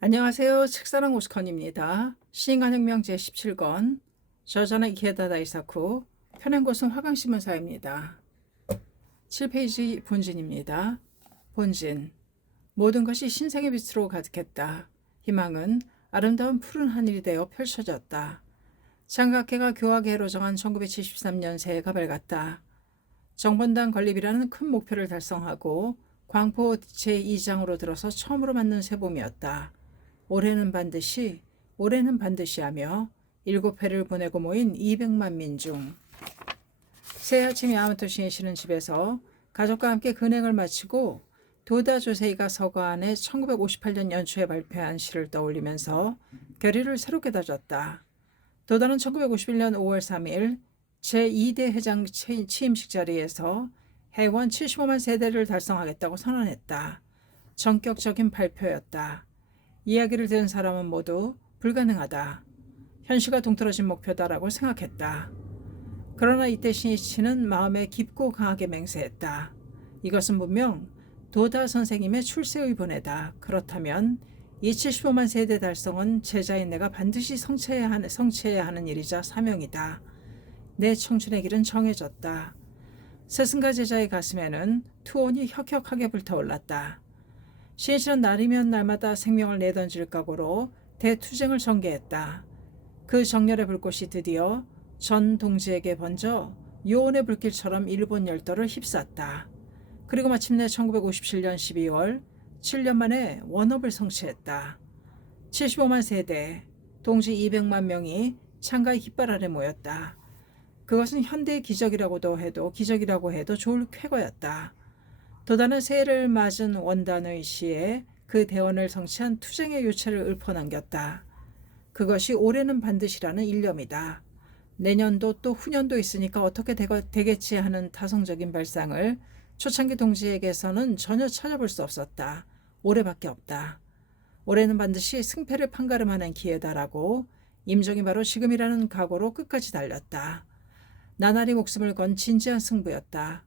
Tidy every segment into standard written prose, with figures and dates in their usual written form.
안녕하세요. 책사랑 오스컨입니다. 시인간혁명 제17권 저자는 이케다 다이사쿠, 펴낸 곳은 화강신문사입니다. 7페이지 본진입니다. 본진. 모든 것이 신생의 빛으로 가득했다. 희망은 아름다운 푸른 하늘이 되어 펼쳐졌다. 장각회가 교화계로 정한 1973년 새해가 밝았다. 정번당 건립이라는 큰 목표를 달성하고 광포 제2장으로 들어서 처음으로 맞는 새봄이었다. 올해는 반드시 하며 7회를 보내고 모인 200만 민중. 새해 아침 야마토 시인씨는 집에서 가족과 함께 근행을 마치고 도다 조세이가 서거안에 1958년 연초에 발표한 시를 떠올리면서 결의를 새롭게 다졌다. 도다는 1951년 5월 3일 제2대 회장 취임식 자리에서 해원 75만 세대를 달성하겠다고 선언했다. 전격적인 발표였다. 이야기를 들은 사람은 모두 불가능하다. 현실과 동떨어진 목표다라고 생각했다. 그러나 이때 신이치는 마음에 깊고 강하게 맹세했다. 이것은 분명 도다 선생님의 출세의 분해다. 그렇다면 이 75만 세대 달성은 제자인 내가 반드시 성취해야 하는 일이자 사명이다. 내 청춘의 길은 정해졌다. 스승과 제자의 가슴에는 투혼이 혁혁하게 불타올랐다. 신씨는 날이면 날마다 생명을 내던질 각오로 대투쟁을 전개했다. 그 정열의 불꽃이 드디어 전 동지에게 번져 요원의 불길처럼 일본 열도를 휩쌌다. 그리고 마침내 1957년 12월 7년 만에 원업을 성취했다. 75만 세대, 동지 200만 명이 창가의 깃발 아래 모였다. 그것은 현대의 기적이라고 해도 좋을 쾌거였다. 도다는 새해를 맞은 원단의 시에 그 대원을 성취한 투쟁의 요체를 읊어남겼다. 그것이 올해는 반드시라는 일념이다. 내년도 또 후년도 있으니까 어떻게 되겠지 하는 타성적인 발상을 초창기 동지에게서는 전혀 찾아볼 수 없었다. 올해밖에 없다. 올해는 반드시 승패를 판가름하는 기회다라고 임종이 바로 지금이라는 각오로 끝까지 달렸다. 나날이 목숨을 건 진지한 승부였다.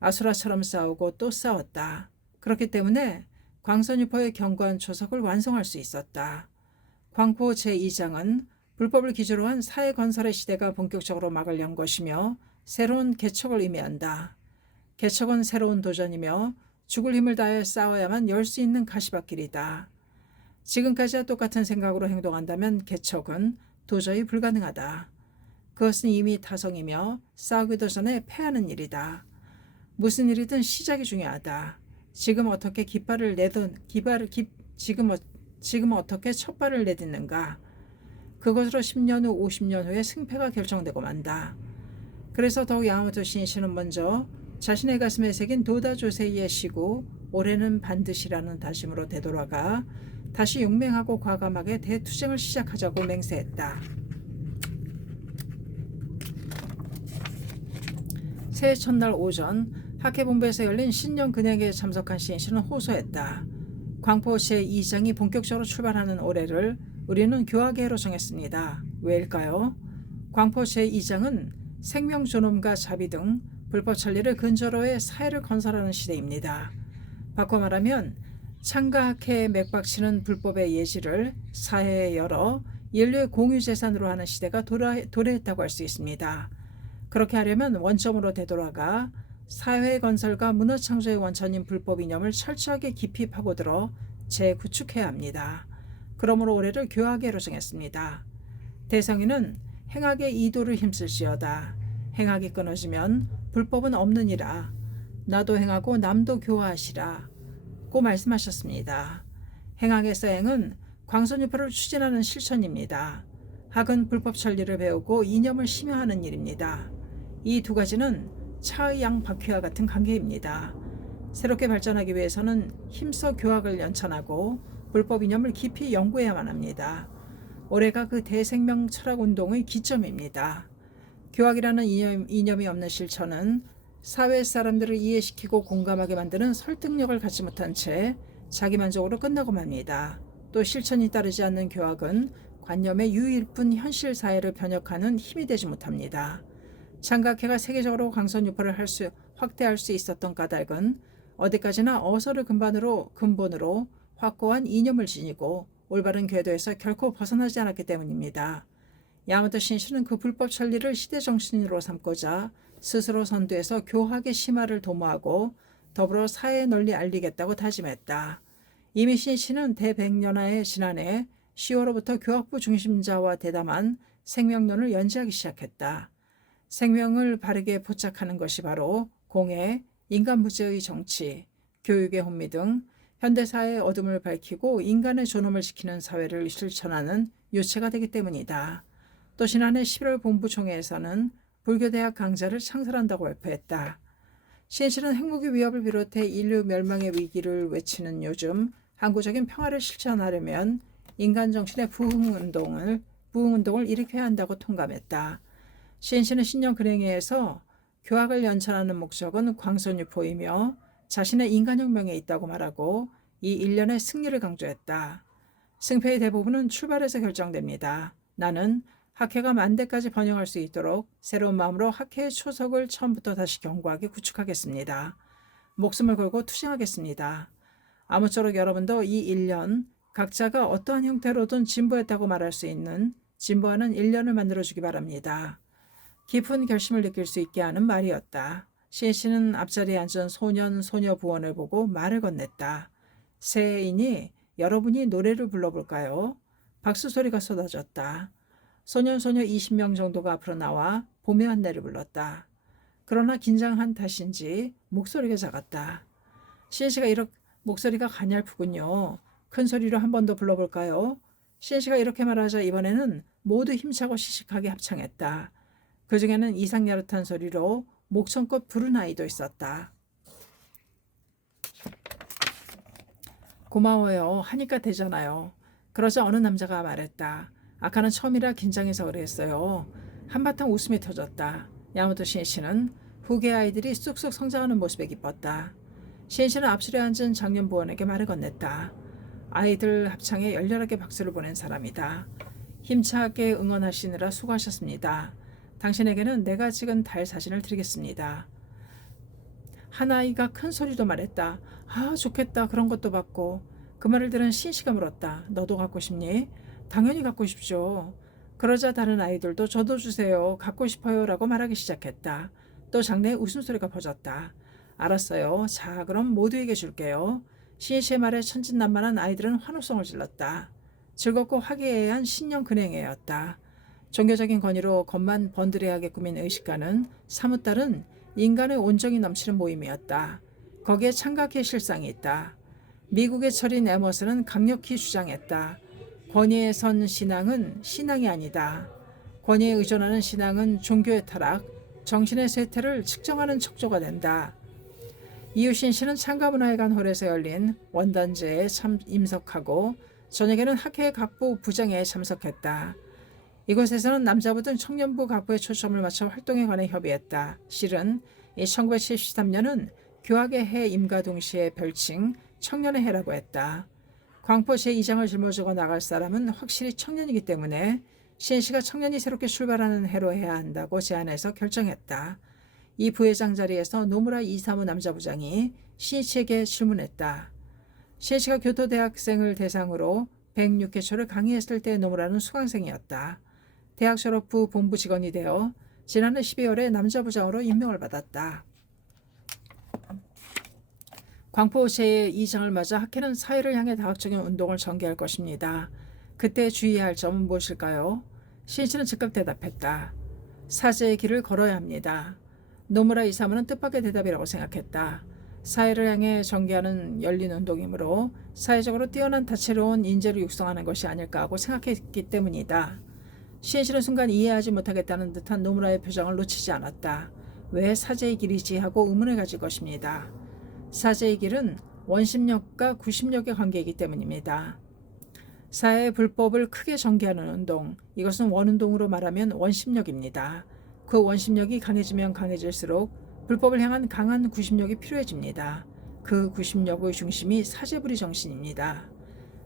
아수라처럼 싸우고 또 싸웠다. 그렇기 때문에 광선유포의 견고한 초석을 완성할 수 있었다. 광포 제2장은 불법을 기조로 한 사회 건설의 시대가 본격적으로 막을 연 것이며 새로운 개척을 의미한다. 개척은 새로운 도전이며 죽을 힘을 다해 싸워야만 열 수 있는 가시밭길이다. 지금까지와 똑같은 생각으로 행동한다면 개척은 도저히 불가능하다. 그것은 이미 타성이며 싸우기도 전에 패하는 일이다. 무슨 일이든 시작이 중요하다. 지금 어떻게 지금 어떻게 첫 발을 내딛는가. 그것으로 10년 후 50년 후에 승패가 결정되고 만다. 그래서 더욱 야마모토 신이시는 먼저 자신의 가슴에 새긴 도다 조세이의 시구 올해는 반드시라는 다짐으로 되돌아가 다시 용맹하고 과감하게 대투쟁을 시작하자고 맹세했다. 새해 첫날 오전 학회본부에서 열린 신년 근행에 참석한 신씨는 호소했다. 광포 제2장이 본격적으로 출발하는 올해를 우리는 교화계로 정했습니다. 왜일까요? 광포 제2장은 생명존엄과 자비 등 불법 천리를 근저로 해 사회를 건설하는 시대입니다. 바꿔 말하면 창가학회에 맥박치는 불법의 예지를 사회에 열어 인류의 공유재산으로 하는 시대가 도래했다고 할 수 있습니다. 그렇게 하려면 원점으로 되돌아가 사회 건설과 문화 창조의 원천인 불법 이념을 철저하게 깊이 파고들어 재구축해야 합니다. 그러므로 올해를 교화계로 정했습니다. 대성이는 행악의 이도를 힘쓸지어다. 행악이 끊어지면 불법은 없느니라. 나도 행하고 남도 교화하시라. 고 말씀하셨습니다. 행악에서 행은 광선유포를 추진하는 실천입니다. 학은 불법 천리를 배우고 이념을 심화하는 일입니다. 이 두 가지는 차의 양바퀴와 같은 관계입니다. 새롭게 발전하기 위해서는 힘써 교학을 연천하고 불법 이념을 깊이 연구해야만 합니다. 올해가 그 대생명 철학 운동의 기점입니다. 교학이라는 이념이 없는 실천은 사회 사람들을 이해시키고 공감하게 만드는 설득력을 갖지 못한 채 자기만족으로 끝나고 맙니다. 또 실천이 따르지 않는 교학은 관념의 유일 뿐 현실 사회를 변혁하는 힘이 되지 못합니다. 창가학회가 세계적으로 광선유포를 확대할 수 있었던 까닭은 어디까지나 어설을 근본으로 확고한 이념을 지니고 올바른 궤도에서 결코 벗어나지 않았기 때문입니다. 야마토 신시는 그 불법 천리를 시대 정신으로 삼고자 스스로 선두에서 교학의 심화를 도모하고 더불어 사회에 널리 알리겠다고 다짐했다. 이미 신시는 대백년하의 지난해 10월로부터 교학부 중심자와 대담한 생명론을 연재하기 시작했다. 생명을 바르게 포착하는 것이 바로 공예, 인간 무죄의 정치, 교육의 혼미 등 현대사회의 어둠을 밝히고 인간의 존엄을 지키는 사회를 실천하는 유체가 되기 때문이다. 또 지난해 11월 본부총회에서는 불교대학 강좌를 창설한다고 발표했다. 신실은 핵무기 위협을 비롯해 인류 멸망의 위기를 외치는 요즘 항구적인 평화를 실천하려면 인간 정신의 부흥운동을 일으켜야 한다고 통감했다. 신실은 신년 근행회에서 교학을 연천하는 목적은 광선유포이며 자신의 인간혁명에 있다고 말하고 이 일련의 승리를 강조했다. 승패의 대부분은 출발에서 결정됩니다. 나는 학회가 만대까지 번영할 수 있도록 새로운 마음으로 학회의 초석을 처음부터 다시 견고하게 구축하겠습니다. 목숨을 걸고 투쟁하겠습니다. 아무쪼록 여러분도 이 1년 각자가 어떠한 형태로든 진보했다고 말할 수 있는 진보하는 1년을 만들어주기 바랍니다. 깊은 결심을 느낄 수 있게 하는 말이었다. 신씨는 앞자리에 앉은 소년, 소녀 부원을 보고 말을 건넸다. 새해이니 여러분이 노래를 불러볼까요? 박수 소리가 쏟아졌다. 소년, 소녀 20명 정도가 앞으로 나와 봄의 한내를 불렀다. 그러나 긴장한 탓인지 목소리가 작았다. 신씨가 목소리가 가냘프군요. 큰 소리로 한 번 더 불러볼까요? 신씨가 이렇게 말하자 이번에는 모두 힘차고 시식하게 합창했다. 그 중에는 이상야릇한 소리로 목청껏 부른 아이도 있었다. 고마워요. 하니까 되잖아요. 그러자 어느 남자가 말했다. 아까는 처음이라 긴장해서 그랬어요. 한바탕 웃음이 터졌다. 야마토 신씨는 후계 아이들이 쑥쑥 성장하는 모습에 기뻤다. 신씨는 앞줄에 앉은 장년 부원에게 말을 건넸다. 아이들 합창에 열렬하게 박수를 보낸 사람이다. 힘차게 응원하시느라 수고하셨습니다. 당신에게는 내가 찍은 달 사진을 드리겠습니다. 한 아이가 큰 소리로 말했다. 아, 좋겠다. 그런 것도 받고. 그 말을 들은 신씨가 물었다. 너도 갖고 싶니? 당연히 갖고 싶죠. 그러자 다른 아이들도 저도 주세요. 갖고 싶어요. 라고 말하기 시작했다. 또 장내에 웃음소리가 퍼졌다. 알았어요. 자, 그럼 모두에게 줄게요. 신씨의 말에 천진난만한 아이들은 환호성을 질렀다. 즐겁고 화기애애한 신년 근행회였다. 종교적인 권위로 겉만 번드레하게 꾸민 의식가는 사뭇 다른 인간의 온정이 넘치는 모임이었다. 거기에 창각의 실상이 있다. 미국의 철인 에머스는 강력히 주장했다. 권위에 선 신앙은 신앙이 아니다. 권위에 의존하는 신앙은 종교의 타락, 정신의 쇠퇴를 측정하는 척조가 된다. 이유신 씨는 창가문화회관 홀에서 열린 원단제에 임석하고 저녁에는 학회 각부 부장회에 참석했다. 이곳에서는 남자부 등 청년부 각부에 초점을 맞춰 활동에 관해 협의했다. 실은 1973년은 교학의 해 임과 동시에 별칭 청년의 해라고 했다. 광포 제2장을 짊어지고 나갈 사람은 확실히 청년이기 때문에 신씨가 청년이 새롭게 출발하는 해로 해야 한다고 제안해서 결정했다. 이 부회장 자리에서 노무라 이사무 남자부장이 신씨에게 질문했다. 신씨가 교토대학생을 대상으로 106회초를 강의했을 때 노무라는 수강생이었다. 대학 졸업 후 본부 직원이 되어 지난해 12월에 남자부장으로 임명을 받았다. 광포 제2장을 맞아 학회는 사회를 향해 다학적인 운동을 전개할 것입니다. 그때 주의해야 할 점은 무엇일까요? 신씨는 즉각 대답했다. 사제의 길을 걸어야 합니다. 노무라 이사무는 뜻밖의 대답이라고 생각했다. 사회를 향해 전개하는 열린 운동이므로 사회적으로 뛰어난 다채로운 인재를 육성하는 것이 아닐까 하고 생각했기 때문이다. 신씨는 순간 이해하지 못하겠다는 듯한 노무라의 표정을 놓치지 않았다. 왜 사제의 길이지 하고 의문을 가질 것입니다. 사제의 길은 원심력과 구심력의 관계이기 때문입니다. 사회의 불법을 크게 전개하는 운동, 이것은 원운동으로 말하면 원심력입니다. 그 원심력이 강해지면 강해질수록 불법을 향한 강한 구심력이 필요해집니다. 그 구심력의 중심이 사제부리 정신입니다.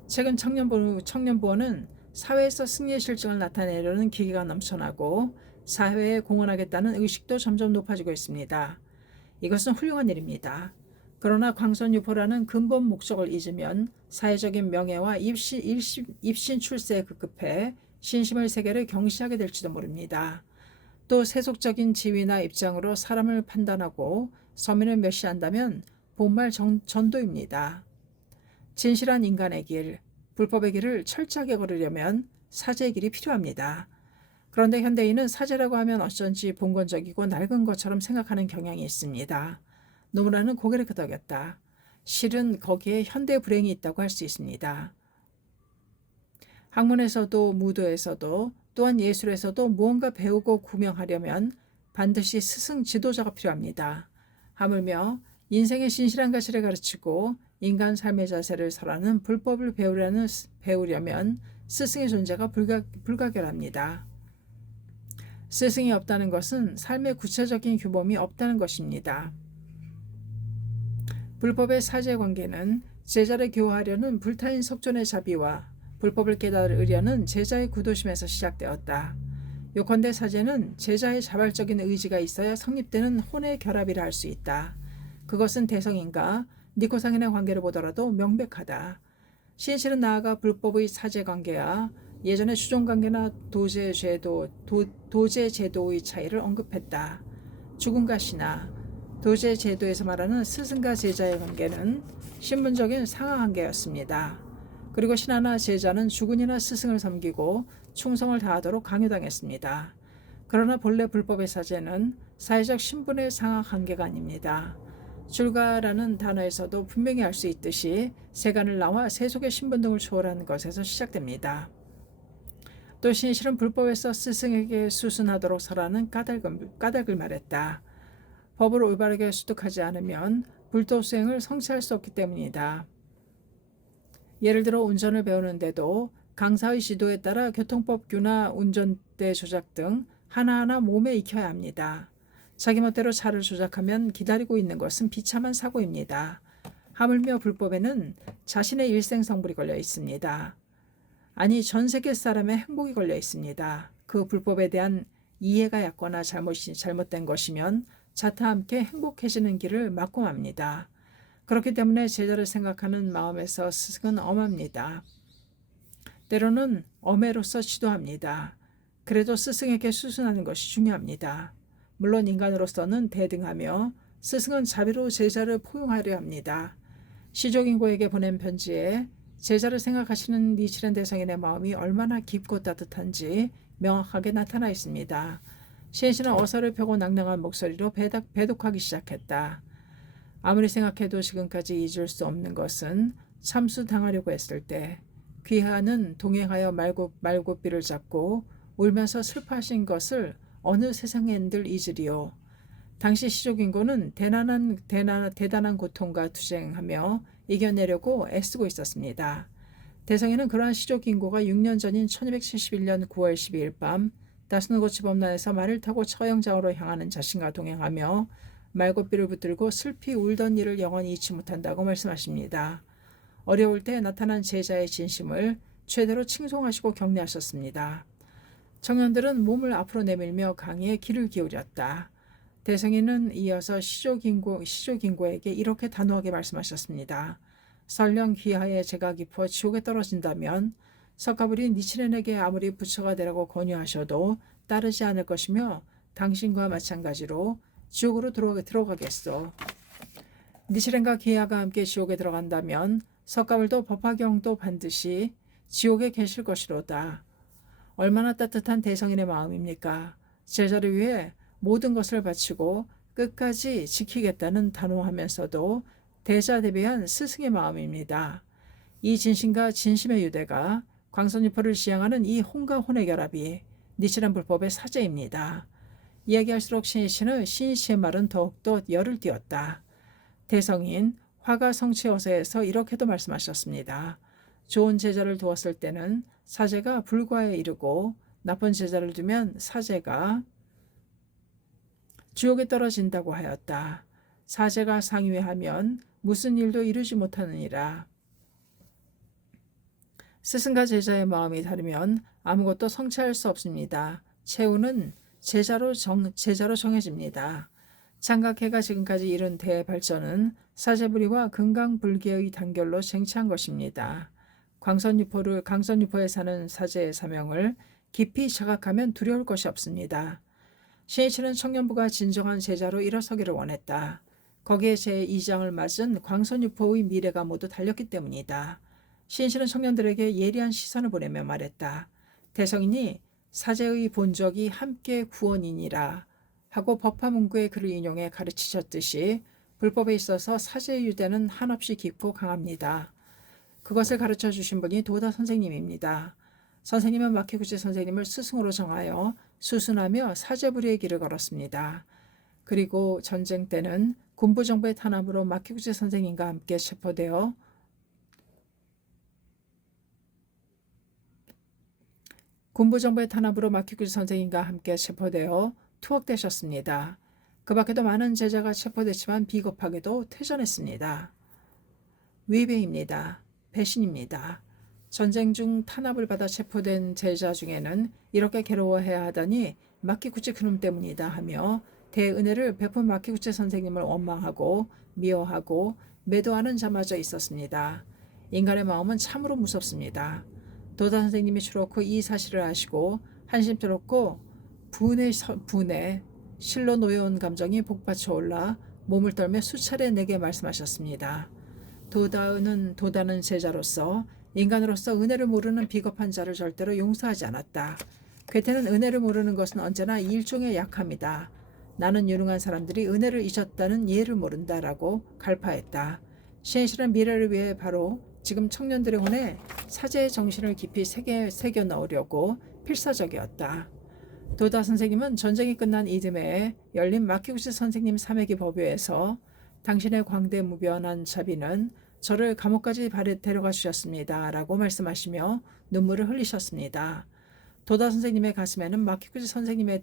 최근 청년부원은 사회에서 승리의 실증을 나타내려는 기기가 넘쳐나고 사회에 공헌하겠다는 의식도 점점 높아지고 있습니다. 이것은 훌륭한 일입니다. 그러나 광선유포라는 근본 목적을 잊으면 사회적인 명예와 입신 출세에 급급해 신심을 세계를 경시하게 될지도 모릅니다. 또 세속적인 지위나 입장으로 사람을 판단하고 서민을 멸시한다면 본말 전도입니다. 진실한 인간의 길, 불법의 길을 철저하게 걸으려면 사제의 길이 필요합니다. 그런데 현대인은 사제라고 하면 어쩐지 봉건적이고 낡은 것처럼 생각하는 경향이 있습니다. 노무라는 고개를 끄덕였다. 실은 거기에 현대 불행이 있다고 할 수 있습니다. 학문에서도 무도에서도 또한 예술에서도 무언가 배우고 구명하려면 반드시 스승 지도자가 필요합니다. 하물며 인생의 신실한 가치를 가르치고 인간 삶의 자세를 설하는 불법을 배우려면 스승의 존재가 불가결합니다. 스승이 없다는 것은 삶의 구체적인 규범이 없다는 것입니다. 불법의 사제 관계는 제자를 교화하려는 불타인 석존의 자비와 불법을 깨달으려는 제자의 구도심에서 시작되었다. 요컨대 사제는 제자의 자발적인 의지가 있어야 성립되는 혼의 결합이라 할 수 있다. 그것은 대성인과 니코상인의 관계를 보더라도 명백하다. 신실은 나아가 불법의 사제 관계와 예전의 주종 관계나 도제 제도의 차이를 언급했다. 죽음과 신화, 도제 제도에서 말하는 스승과 제자의 관계는 신분적인 상하 관계였습니다. 그리고 신하나 제자는 주군이나 스승을 섬기고 충성을 다하도록 강요당했습니다. 그러나 본래 불법의 사제는 사회적 신분의 상하 관계가 아닙니다. 출가라는 단어에서도 분명히 알 수 있듯이 세간을 나와 세속의 신분 등을 초월하는 것에서 시작됩니다. 또 신실은 불법에서 스승에게 수순하도록 설하는 까닭을 말했다. 법을 올바르게 수득하지 않으면 불도 수행을 성취할 수 없기 때문이다. 예를 들어 운전을 배우는데도 강사의 지도에 따라 교통법규나 운전대 조작 등 하나하나 몸에 익혀야 합니다. 자기 멋대로 차를 조작하면 기다리고 있는 것은 비참한 사고입니다. 하물며 불법에는 자신의 일생 성불이 걸려 있습니다. 아니 전 세계 사람의 행복이 걸려 있습니다. 그 불법에 대한 이해가 얕거나 잘못된 것이면 자타 함께 행복해지는 길을 막고 맙니다. 그렇기 때문에 제자를 생각하는 마음에서 스승은 엄합니다. 때로는 엄해로서 지도합니다. 그래도 스승에게 수순하는 것이 중요합니다. 물론 인간으로서는 대등하며 스승은 자비로 제자를 포용하려 합니다. 시족인고에게 보낸 편지에 제자를 생각하시는 니치렌 대성인의 마음이 얼마나 깊고 따뜻한지 명확하게 나타나 있습니다. 시인씨는 어설을 펴고 낭낭한 목소리로 배독하기 시작했다. 아무리 생각해도 지금까지 잊을 수 없는 것은 참수당하려고 했을 때 귀하는 동행하여 말고비를 잡고 울면서 슬퍼하신 것을 어느 세상엔들 잊으리요. 당시 시족인고는 대단한 고통과 투쟁하며 이겨내려고 애쓰고 있었습니다. 대성인은 그러한 시족인고가 6년 전인 1271년 9월 12일 밤 다스노고치 범란에서 말을 타고 처형장으로 향하는 자신과 동행하며 말고삐를 붙들고 슬피 울던 일을 영원히 잊지 못한다고 말씀하십니다. 어려울 때 나타난 제자의 진심을 최대로 칭송하시고 격려하셨습니다. 청년들은 몸을 앞으로 내밀며 강의에 귀를 기울였다. 대성인은 이어서 시족인고에게 이렇게 단호하게 말씀하셨습니다. 설령 귀하에 죄가 깊어 지옥에 떨어진다면 석가불이 니치렌에게 아무리 부처가 되라고 권유하셔도 따르지 않을 것이며 당신과 마찬가지로 지옥으로 들어가겠소. 니치렌과 귀하가 함께 지옥에 들어간다면 석가불도 법화경도 반드시 지옥에 계실 것이로다. 얼마나 따뜻한 대성인의 마음입니까? 제자를 위해 모든 것을 바치고 끝까지 지키겠다는 단호하면서도 대자대비한 스승의 마음입니다. 이 진심과 진심의 유대가 광선유포를 지향하는 이 혼과 혼의 결합이 니치렌 불법의 사제입니다. 이야기할수록 신이씨의 말은 더욱더 열을 띄었다. 대성인 화가 성취어서에서 이렇게도 말씀하셨습니다. 좋은 제자를 두었을 때는 사제가 불과에 이르고 나쁜 제자를 두면 사제가 지옥에 떨어진다고 하였다. 사제가 상위하면 무슨 일도 이루지 못하느니라. 스승과 제자의 마음이 다르면 아무것도 성취할 수 없습니다. 최후는 제자로 정해집니다. 장각회가 지금까지 이룬 대발전은 사제부리와 금강불개의 단결로 쟁취한 것입니다. 강선유포에 사는 사제의 사명을 깊이 자각하면 두려울 것이 없습니다. 신이치는 청년부가 진정한 제자로 일어서기를 원했다. 거기에 제2장을 맞은 광선유포의 미래가 모두 달렸기 때문이다. 신이치는 청년들에게 예리한 시선을 보내며 말했다. 대성인이 사제의 본적이 함께 구원이니라 하고 법화문구의 글을 인용해 가르치셨듯이 불법에 있어서 사제의 유대는 한없이 깊고 강합니다. 그것을 가르쳐 주신 분이 도다 선생님입니다. 선생님은 마키구치 선생님을 스승으로 정하여 수순하며 사제부리의 길을 걸었습니다. 그리고 전쟁 때는 군부정부의 탄압으로 마키구치 선생님과 함께 체포되어 투옥되셨습니다. 그 밖에도 많은 제자가 체포됐지만 비겁하게도 퇴전했습니다. 위배입니다. 배신입니다. 전쟁 중 탄압을 받아 체포된 제자 중에는 이렇게 괴로워해야 하다니 마키구치 그놈 때문이다 하며 대은혜를 베푼 마키구치 선생님을 원망하고 미워하고 매도하는 자마저 있었습니다. 인간의 마음은 참으로 무섭습니다. 도다 선생님이 추록 후 이 사실을 아시고 한심스럽고 분에 실로 놓여온 감정이 복받쳐 올라 몸을 떨며 수차례 내게 말씀하셨습니다. 도다는 제자로서 인간으로서 은혜를 모르는 비겁한 자를 절대로 용서하지 않았다. 괴테는 은혜를 모르는 것은 언제나 일종의 약함이다. 나는 유능한 사람들이 은혜를 잊었다는 예를 모른다라고 갈파했다. 신실한 미래를 위해 바로 지금 청년들의 혼에 사제의 정신을 깊이 새겨 넣으려고 필사적이었다. 도다 선생님은 전쟁이 끝난 이듬해에 열린 마키구치 선생님 사매기 법요에서 당신의 광대무변한 자비는 저를 감옥까지 데려가 주셨습니다. 라고 말씀하시며 눈물을 흘리셨습니다. 도다 선생님의 가슴에는 마키구치 선생님에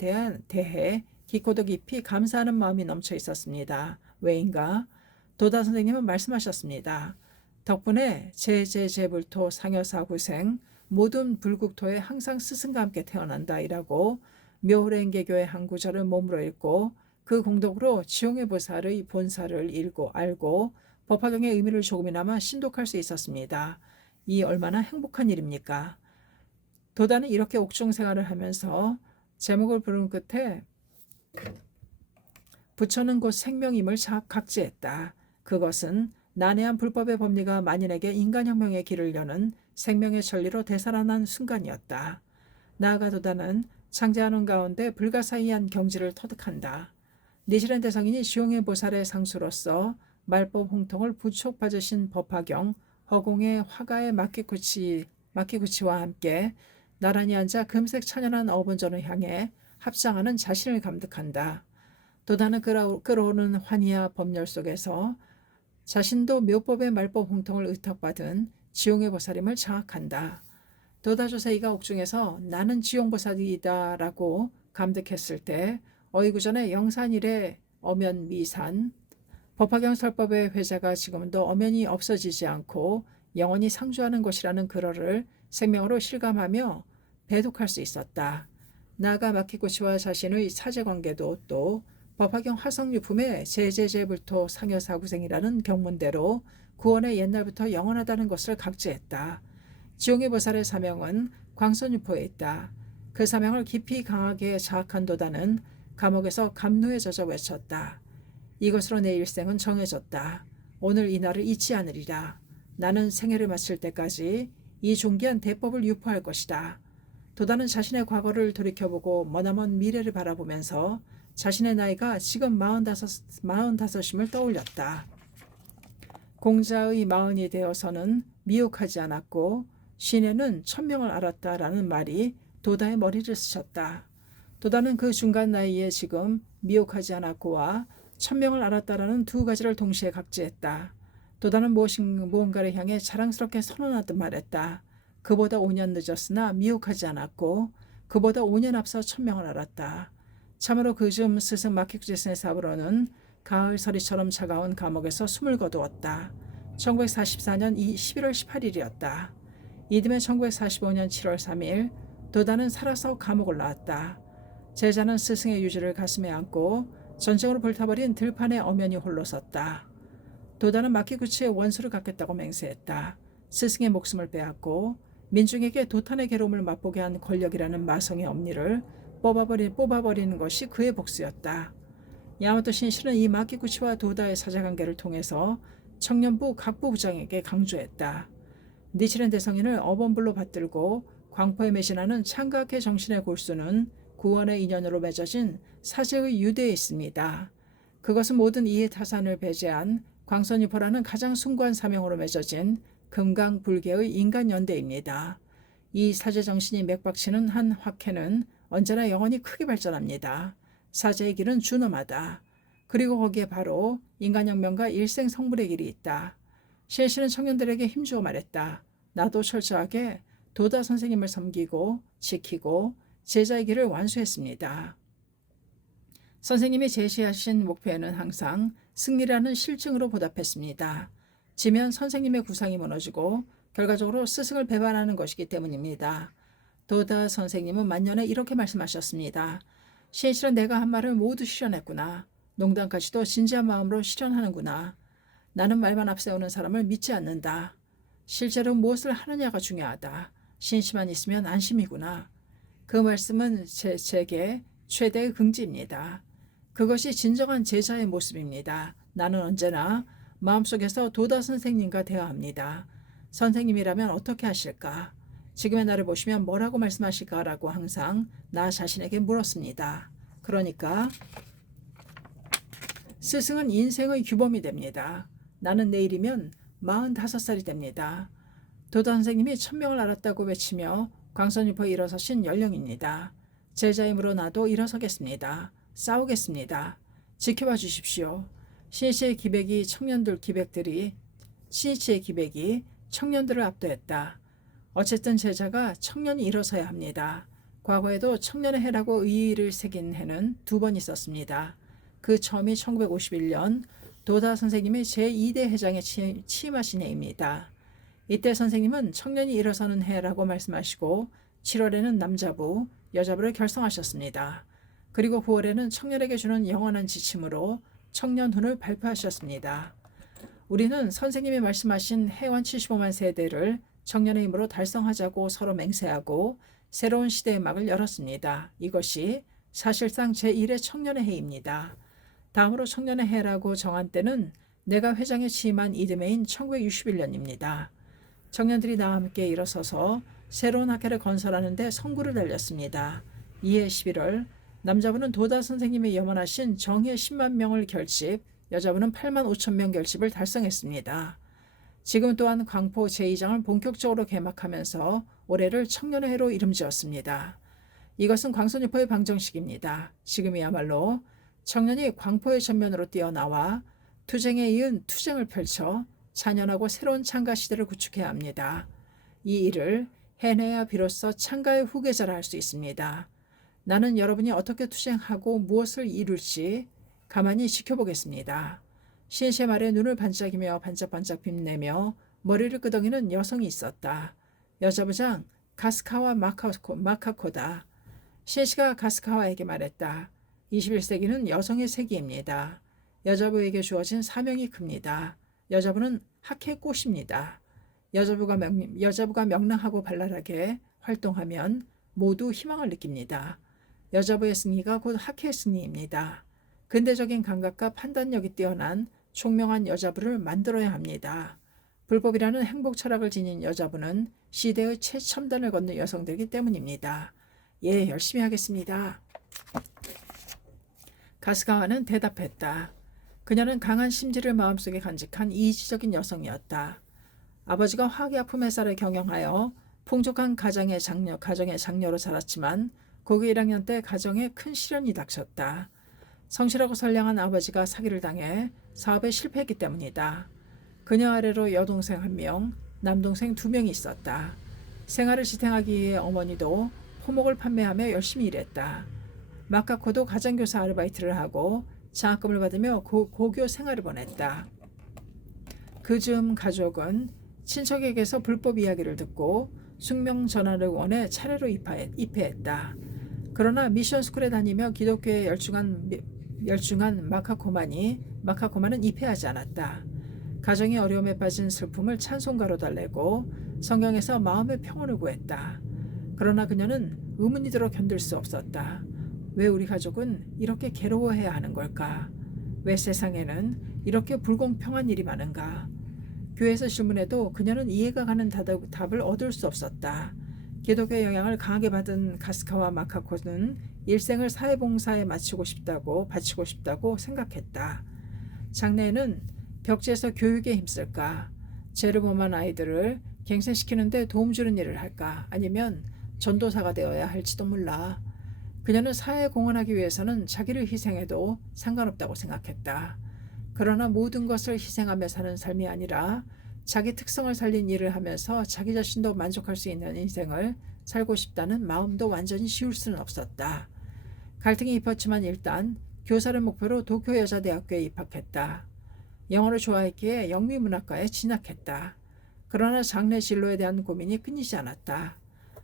대해 깊고도 깊이 감사하는 마음이 넘쳐 있었습니다. 왜인가? 도다 선생님은 말씀하셨습니다. 덕분에 제불토 상여사구생 모든 불국토에 항상 스승과 함께 태어난다 이라고 묘호랭개교의 한 구절을 몸으로 읽고 그 공덕으로 지용의 보살의 본사를 알고 법화경의 의미를 조금이나마 신독할 수 있었습니다. 이 얼마나 행복한 일입니까? 도다는 이렇게 옥중 생활을 하면서 제목을 부른 끝에 부처는 곧 생명임을 각지했다. 그것은 난해한 불법의 법리가 만인에게 인간혁명의 길을 여는 생명의 천리로 되살아난 순간이었다. 나아가 도다는 창제하는 가운데 불가사의한 경지를 터득한다. 니시렌 대성인이 지용의 보살의 상수로서 말법 홍통을 부촉 받으신 법화경 허공의 화가의 마키구치와 함께 나란히 앉아 금색 찬연한 어본전을 향해 합장하는 자신을 감득한다. 도다는 끌어오는 환희와 법열 속에서 자신도 묘법의 말법 홍통을 의탁받은 지용의 보살임을 자각한다. 도다 조세이가 옥중에서 나는 지용보살이다 라고 감득했을 때 어이구전에 영산일의 엄연 미산 법화경 설법의 회자가 지금도 엄연히 없어지지 않고 영원히 상주하는 것이라는 그러를 생명으로 실감하며 배독할 수 있었다. 나아가 마키구치와 자신의 사제관계도 또 법화경 화성유품의 제제제불토 상여사구생이라는 경문대로 구원의 옛날부터 영원하다는 것을 각지했다. 지용의 보살의 사명은 광선유포에 있다. 그 사명을 깊이 강하게 자학한 도다는 감옥에서 감노에 젖어 외쳤다. 이것으로 내 일생은 정해졌다. 오늘 이날을 잊지 않으리라. 나는 생애를 마칠 때까지 이 존귀한 대법을 유포할 것이다. 도다는 자신의 과거를 돌이켜보고 머나먼 미래를 바라보면서 자신의 나이가 지금 45임을 떠올렸다. 공자의 40이 되어서는 미혹하지 않았고 신에는 천명을 알았다라는 말이 도다의 머리를 스쳤다. 도다는 그 중간 나이에 지금 미혹하지 않았고와 천명을 알았다라는 두 가지를 동시에 각지했다. 도다는 무언가를 향해 자랑스럽게 선언하듯 말했다. 그보다 5년 늦었으나 미혹하지 않았고 그보다 5년 앞서 천명을 알았다. 참으로 그즈음 스승 마키구치 사부로는 가을 서리처럼 차가운 감옥에서 숨을 거두었다. 1944년 11월 18일이었다. 이듬해 1945년 7월 3일 도다는 살아서 감옥을 나왔다. 제자는 스승의 유지를 가슴에 안고 전쟁으로 불타버린 들판에 엄연히 홀로 섰다. 도다는 마키구치의 원수를 갚겠다고 맹세했다. 스승의 목숨을 빼앗고 민중에게 도탄의 괴로움을 맛보게 한 권력이라는 마성의 엄니를 뽑아버리는 것이 그의 복수였다. 야마토 신실은 이 마키구치와 도다의 사자관계를 통해서 청년부 각부 부장에게 강조했다. 니치렌 대성인을 어범불로 받들고 광포에 매진하는 창각의 정신의 골수는 구원의 인연으로 맺어진 사제의 유대에 있습니다. 그것은 모든 이해 타산을 배제한 광선유포라는 가장 숭고한 사명으로 맺어진 금강불개의 인간연대입니다. 이 사제 정신이 맥박치는 한 화캐는 언제나 영원히 크게 발전합니다. 사제의 길은 준엄하다. 그리고 거기에 바로 인간혁명과 일생 성불의 길이 있다. 실실은 청년들에게 힘주어 말했다. 나도 철저하게 도다 선생님을 섬기고 지키고 제자의 길을 완수했습니다. 선생님이 제시하신 목표에는 항상 승리라는 실증으로 보답했습니다. 지면 선생님의 구상이 무너지고 결과적으로 스승을 배반하는 것이기 때문입니다. 도다 선생님은 만년에 이렇게 말씀하셨습니다. 신실은 내가 한 말을 모두 실현했구나. 농담까지도 진지한 마음으로 실현하는구나. 나는 말만 앞세우는 사람을 믿지 않는다. 실제로 무엇을 하느냐가 중요하다. 신심만 있으면 안심이구나. 그 말씀은 제게 최대의 긍지입니다. 그것이 진정한 제자의 모습입니다. 나는 언제나 마음속에서 도다 선생님과 대화합니다. 선생님이라면 어떻게 하실까? 지금의 나를 보시면 뭐라고 말씀하실까라고 항상 나 자신에게 물었습니다. 그러니까 스승은 인생의 규범이 됩니다. 나는 내일이면 45살이 됩니다. 도다 선생님이 1000명을 알았다고 외치며 광선유포에 일어서신 연령입니다. 제자이므로 나도 일어서겠습니다. 싸우겠습니다. 지켜봐 주십시오. 시니치의 기백이 청년들을 압도했다. 어쨌든 제자가 청년이 일어서야 합니다. 과거에도 청년의 해라고 의의를 새긴 해는 2번 있었습니다. 그 처음이 1951년 도다 선생님이 제2대 회장에 취임하신 해입니다. 이때 선생님은 청년이 일어서는 해라고 말씀하시고 7월에는 남자부, 여자부를 결성하셨습니다. 그리고 9월에는 청년에게 주는 영원한 지침으로 청년훈을 발표하셨습니다. 우리는 선생님이 말씀하신 해완 75만 세대를 청년의 힘으로 달성하자고 서로 맹세하고 새로운 시대의 막을 열었습니다. 이것이 사실상 제1회 청년의 해입니다. 다음으로 청년의 해라고 정한 때는 내가 회장에 취임한 이듬해인 1961년입니다. 청년들이 나와 함께 일어서서 새로운 학회를 건설하는 데 성구를 달렸습니다. 이해 11월 남자부는 도다 선생님의 염원하신 정의 10만 명을 결집, 여자부는 8만 5천 명 결집을 달성했습니다. 지금 또한 광포 제2장을 본격적으로 개막하면서 올해를 청년의 해로 이름지었습니다. 이것은 광선유포의 방정식입니다. 지금이야말로 청년이 광포의 전면으로 뛰어나와 투쟁에 이은 투쟁을 펼쳐 찬연하고 새로운 창가 시대를 구축해야 합니다. 이 일을 해내야 비로소 창가의 후계자라 할 수 있습니다. 나는 여러분이 어떻게 투쟁하고 무엇을 이룰지 가만히 지켜보겠습니다. 신시의 말에 눈을 반짝이며 반짝반짝 빛내며 머리를 끄덕이는 여성이 있었다. 여자부장 가스카와 마카코다. 신시가 가스카와에게 말했다. 21세기는 여성의 세기입니다. 여자부에게 주어진 사명이 큽니다. 여자부는 학회의 꽃입니다. 여자부가 명랑하고 발랄하게 활동하면 모두 희망을 느낍니다. 여자부의 승리가 곧 학회의 승리입니다. 근대적인 감각과 판단력이 뛰어난 총명한 여자부를 만들어야 합니다. 불법이라는 행복 철학을 지닌 여자부는 시대의 최첨단을 걷는 여성들이기 때문입니다. 예, 열심히 하겠습니다. 가스가와는 대답했다. 그녀는 강한 심지를 마음속에 간직한 이지적인 여성이었다. 아버지가 화기아품 회사를 경영하여 풍족한 가정의 장녀로 자랐지만 고교 1학년 때 가정에 큰 시련이 닥쳤다. 성실하고 선량한 아버지가 사기를 당해 사업에 실패했기 때문이다. 그녀 아래로 여동생 1명, 남동생 2명이 있었다. 생활을 지탱하기 위해 어머니도 포목을 판매하며 열심히 일했다. 마카코도 가정교사 아르바이트를 하고 장학금을 받으며 고교 생활을 보냈다. 그즈음 가족은 친척에게서 불법 이야기를 듣고 숙명 전환을 원해 차례로 입회했다. 그러나 미션스쿨에 다니며 기독교에 열중한 열중한 마카코마는 입회하지 않았다. 가정의 어려움에 빠진 슬픔을 찬송가로 달래고 성경에서 마음의 평온을 구했다. 그러나 그녀는 의문이 들어 견딜 수 없었다. 왜 우리 가족은 이렇게 괴로워해야 하는 걸까? 왜 세상에는 이렇게 불공평한 일이 많은가? 교회에서 질문해도 그녀는 이해가 가는 답을 얻을 수 없었다. 기독교의 영향을 강하게 받은 가스카와 마카코는 일생을 사회봉사에 바치고 싶다고 생각했다. 장래에는 벽지에서 교육에 힘쓸까? 죄를 범한 아이들을 갱생시키는데 도움 주는 일을 할까? 아니면 전도사가 되어야 할지도 몰라. 그녀는 사회에 공헌하기 위해서는 자기를 희생해도 상관없다고 생각했다. 그러나 모든 것을 희생하며 사는 삶이 아니라 자기 특성을 살린 일을 하면서 자기 자신도 만족할 수 있는 인생을 살고 싶다는 마음도 완전히 지울 수는 없었다. 갈등이 깊었지만 일단 교사를 목표로 도쿄여자대학교에 입학했다. 영어를 좋아했기에 영미문학과에 진학했다. 그러나 장래 진로에 대한 고민이 끊이지 않았다.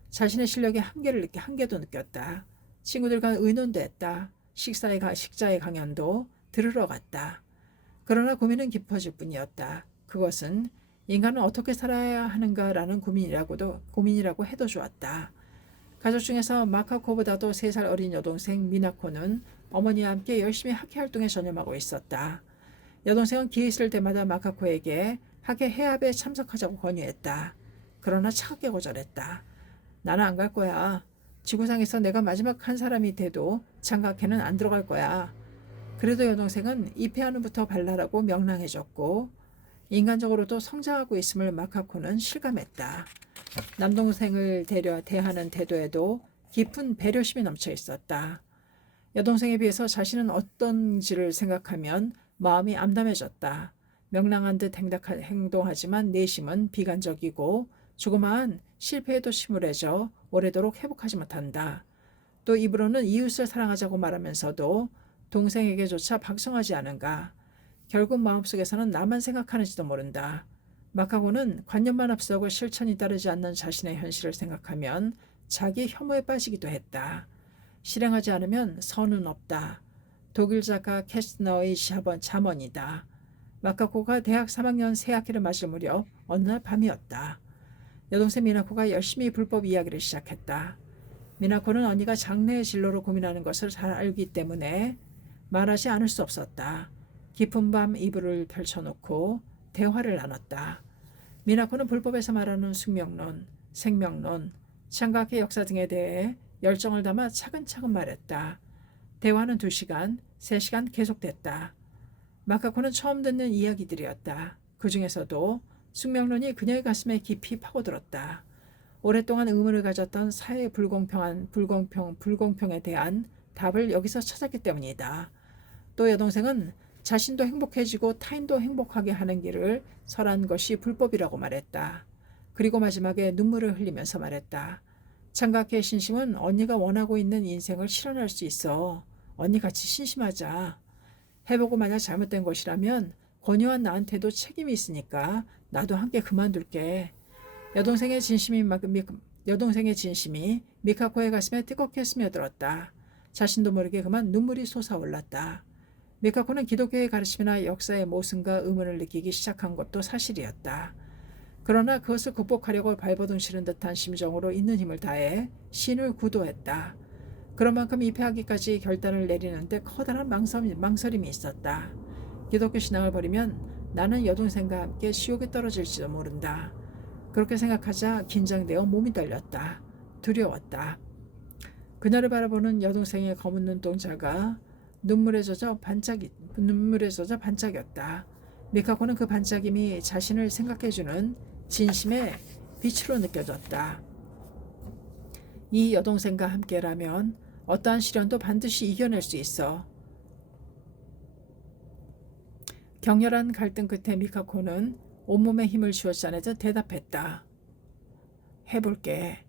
자신의 실력의 한계도 느꼈다. 친구들과 의논도 했다. 식자의 강연도 들으러 갔다. 그러나 고민은 깊어질 뿐이었다. 그것은 인간은 어떻게 살아야 하는가라는 고민이라고 해도 좋았다. 가족 중에서 마카코보다도 3살 어린 여동생 미나코는 어머니와 함께 열심히 학회 활동에 전념하고 있었다. 여동생은 기회 있을 때마다 마카코에게 학회 해합에 참석하자고 권유했다. 그러나 차갑게 거절했다. 나는 안 갈 거야. 지구상에서 내가 마지막 한 사람이 돼도 장학회는 안 들어갈 거야. 그래도 여동생은 입회하는부터 발랄하고 명랑해졌고 인간적으로도 성장하고 있음을 마카코는 실감했다. 남동생을 대하는 태도에도 깊은 배려심이 넘쳐 있었다. 여동생에 비해서 자신은 어떤지를 생각하면 마음이 암담해졌다. 명랑한 듯 행동하지만 내심은 비관적이고 조그마한 실패에도 침울해져 오래도록 회복하지 못한다. 또 입으로는 이웃을 사랑하자고 말하면서도 동생에게조차 박성하지 않은가. 결국 마음속에서는 나만 생각하는지도 모른다. 마카고는 관념만 앞서고 실천이 따르지 않는 자신의 현실을 생각하면 자기 혐오에 빠지기도 했다. 실행하지 않으면 선은 없다. 독일 작가 캐스트너의 잠언이다. 마카코가 대학 3학년 새 학기를 맞을 무렵 어느 날 밤이었다. 여동생 미나코가 열심히 불법 이야기를 시작했다. 미나코는 언니가 장래의 진로로 고민하는 것을 잘 알기 때문에 말하지 않을 수 없었다. 깊은 밤 이불을 펼쳐놓고 대화를 나눴다. 미나코는 불법에서 말하는 숙명론, 생명론, 창과학의 역사 등에 대해 열정을 담아 차근차근 말했다. 대화는 2시간, 3시간 계속됐다. 마카코는 처음 듣는 이야기들이었다. 그 중에서도 숙명론이 그녀의 가슴에 깊이 파고들었다. 오랫동안 의문을 가졌던 사회의 불공평에 대한 답을 여기서 찾았기 때문이다. 또 여동생은 자신도 행복해지고 타인도 행복하게 하는 길을 설한 것이 불법이라고 말했다. 그리고 마지막에 눈물을 흘리면서 말했다. 창각의 신심은 언니가 원하고 있는 인생을 실현할 수 있어. 언니 같이 신심하자. 해보고 만약 잘못된 것이라면 권유한 나한테도 책임이 있으니까 나도 함께 그만둘게. 여동생의 진심이 미카코의 가슴에 뜨겁게 스며들었다. 자신도 모르게 그만 눈물이 솟아올랐다. 미카코는 기독교의 가르침이나 역사의 모순과 의문을 느끼기 시작한 것도 사실이었다. 그러나 그것을 극복하려고 발버둥 치는 듯한 심정으로 있는 힘을 다해 신을 구도했다. 그런 만큼 입회하기까지 결단을 내리는데 커다란 망설임이 있었다. 기독교 신앙을 버리면 나는 여동생과 함께 지옥에 떨어질지도 모른다. 그렇게 생각하자 긴장되어 몸이 떨렸다. 두려웠다. 그녀를 바라보는 여동생의 검은 눈동자가 눈물에 젖어 반짝였다. 미카코는 그 반짝임이 자신을 생각해주는 진심의 빛으로 느껴졌다. 이 여동생과 함께라면 어떠한 시련도 반드시 이겨낼 수 있어. 격렬한 갈등 끝에 미카코는 온몸에 힘을 쥐어짜내듯 대답했다. 해볼게.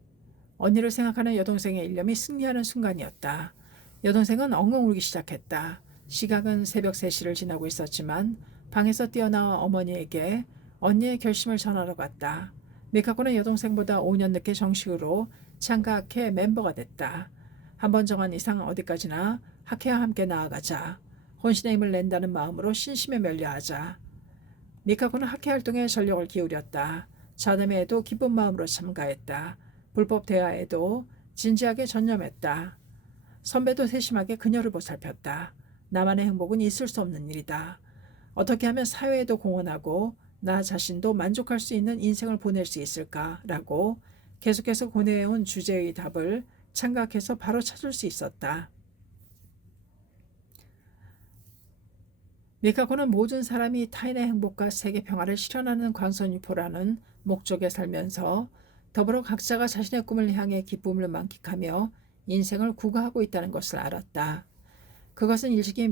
언니를 생각하는 여동생의 일념이 승리하는 순간이었다. 여동생은 엉엉 울기 시작했다. 시각은 새벽 3시를 지나고 있었지만 방에서 뛰어나와 어머니에게 언니의 결심을 전하러 갔다. 미카코는 여동생보다 5년 늦게 정식으로 창가 학회 멤버가 됐다. 한 번 정한 이상 어디까지나 학회와 함께 나아가자. 혼신의 힘을 낸다는 마음으로 신심에 면려하자. 미카코는 학회 활동에 전력을 기울였다. 자담회에도 기쁜 마음으로 참가했다. 불법 대화에도 진지하게 전념했다. 선배도 세심하게 그녀를 보살폈다. 나만의 행복은 있을 수 없는 일이다. 어떻게 하면 사회에도 공헌하고 나 자신도 만족할 수 있는 인생을 보낼 수 있을까라고 계속해서 고뇌해온 주제의 답을 창각해서 바로 찾을 수 있었다. 미카코는 모든 사람이 타인의 행복과 세계 평화를 실현하는 광선유포라는 목적에 살면서 더불어 각자가 자신의 꿈을 향해 기쁨을 만끽하며 인생을 구가하고 있다는 것을 알았다. 그것은 일찍이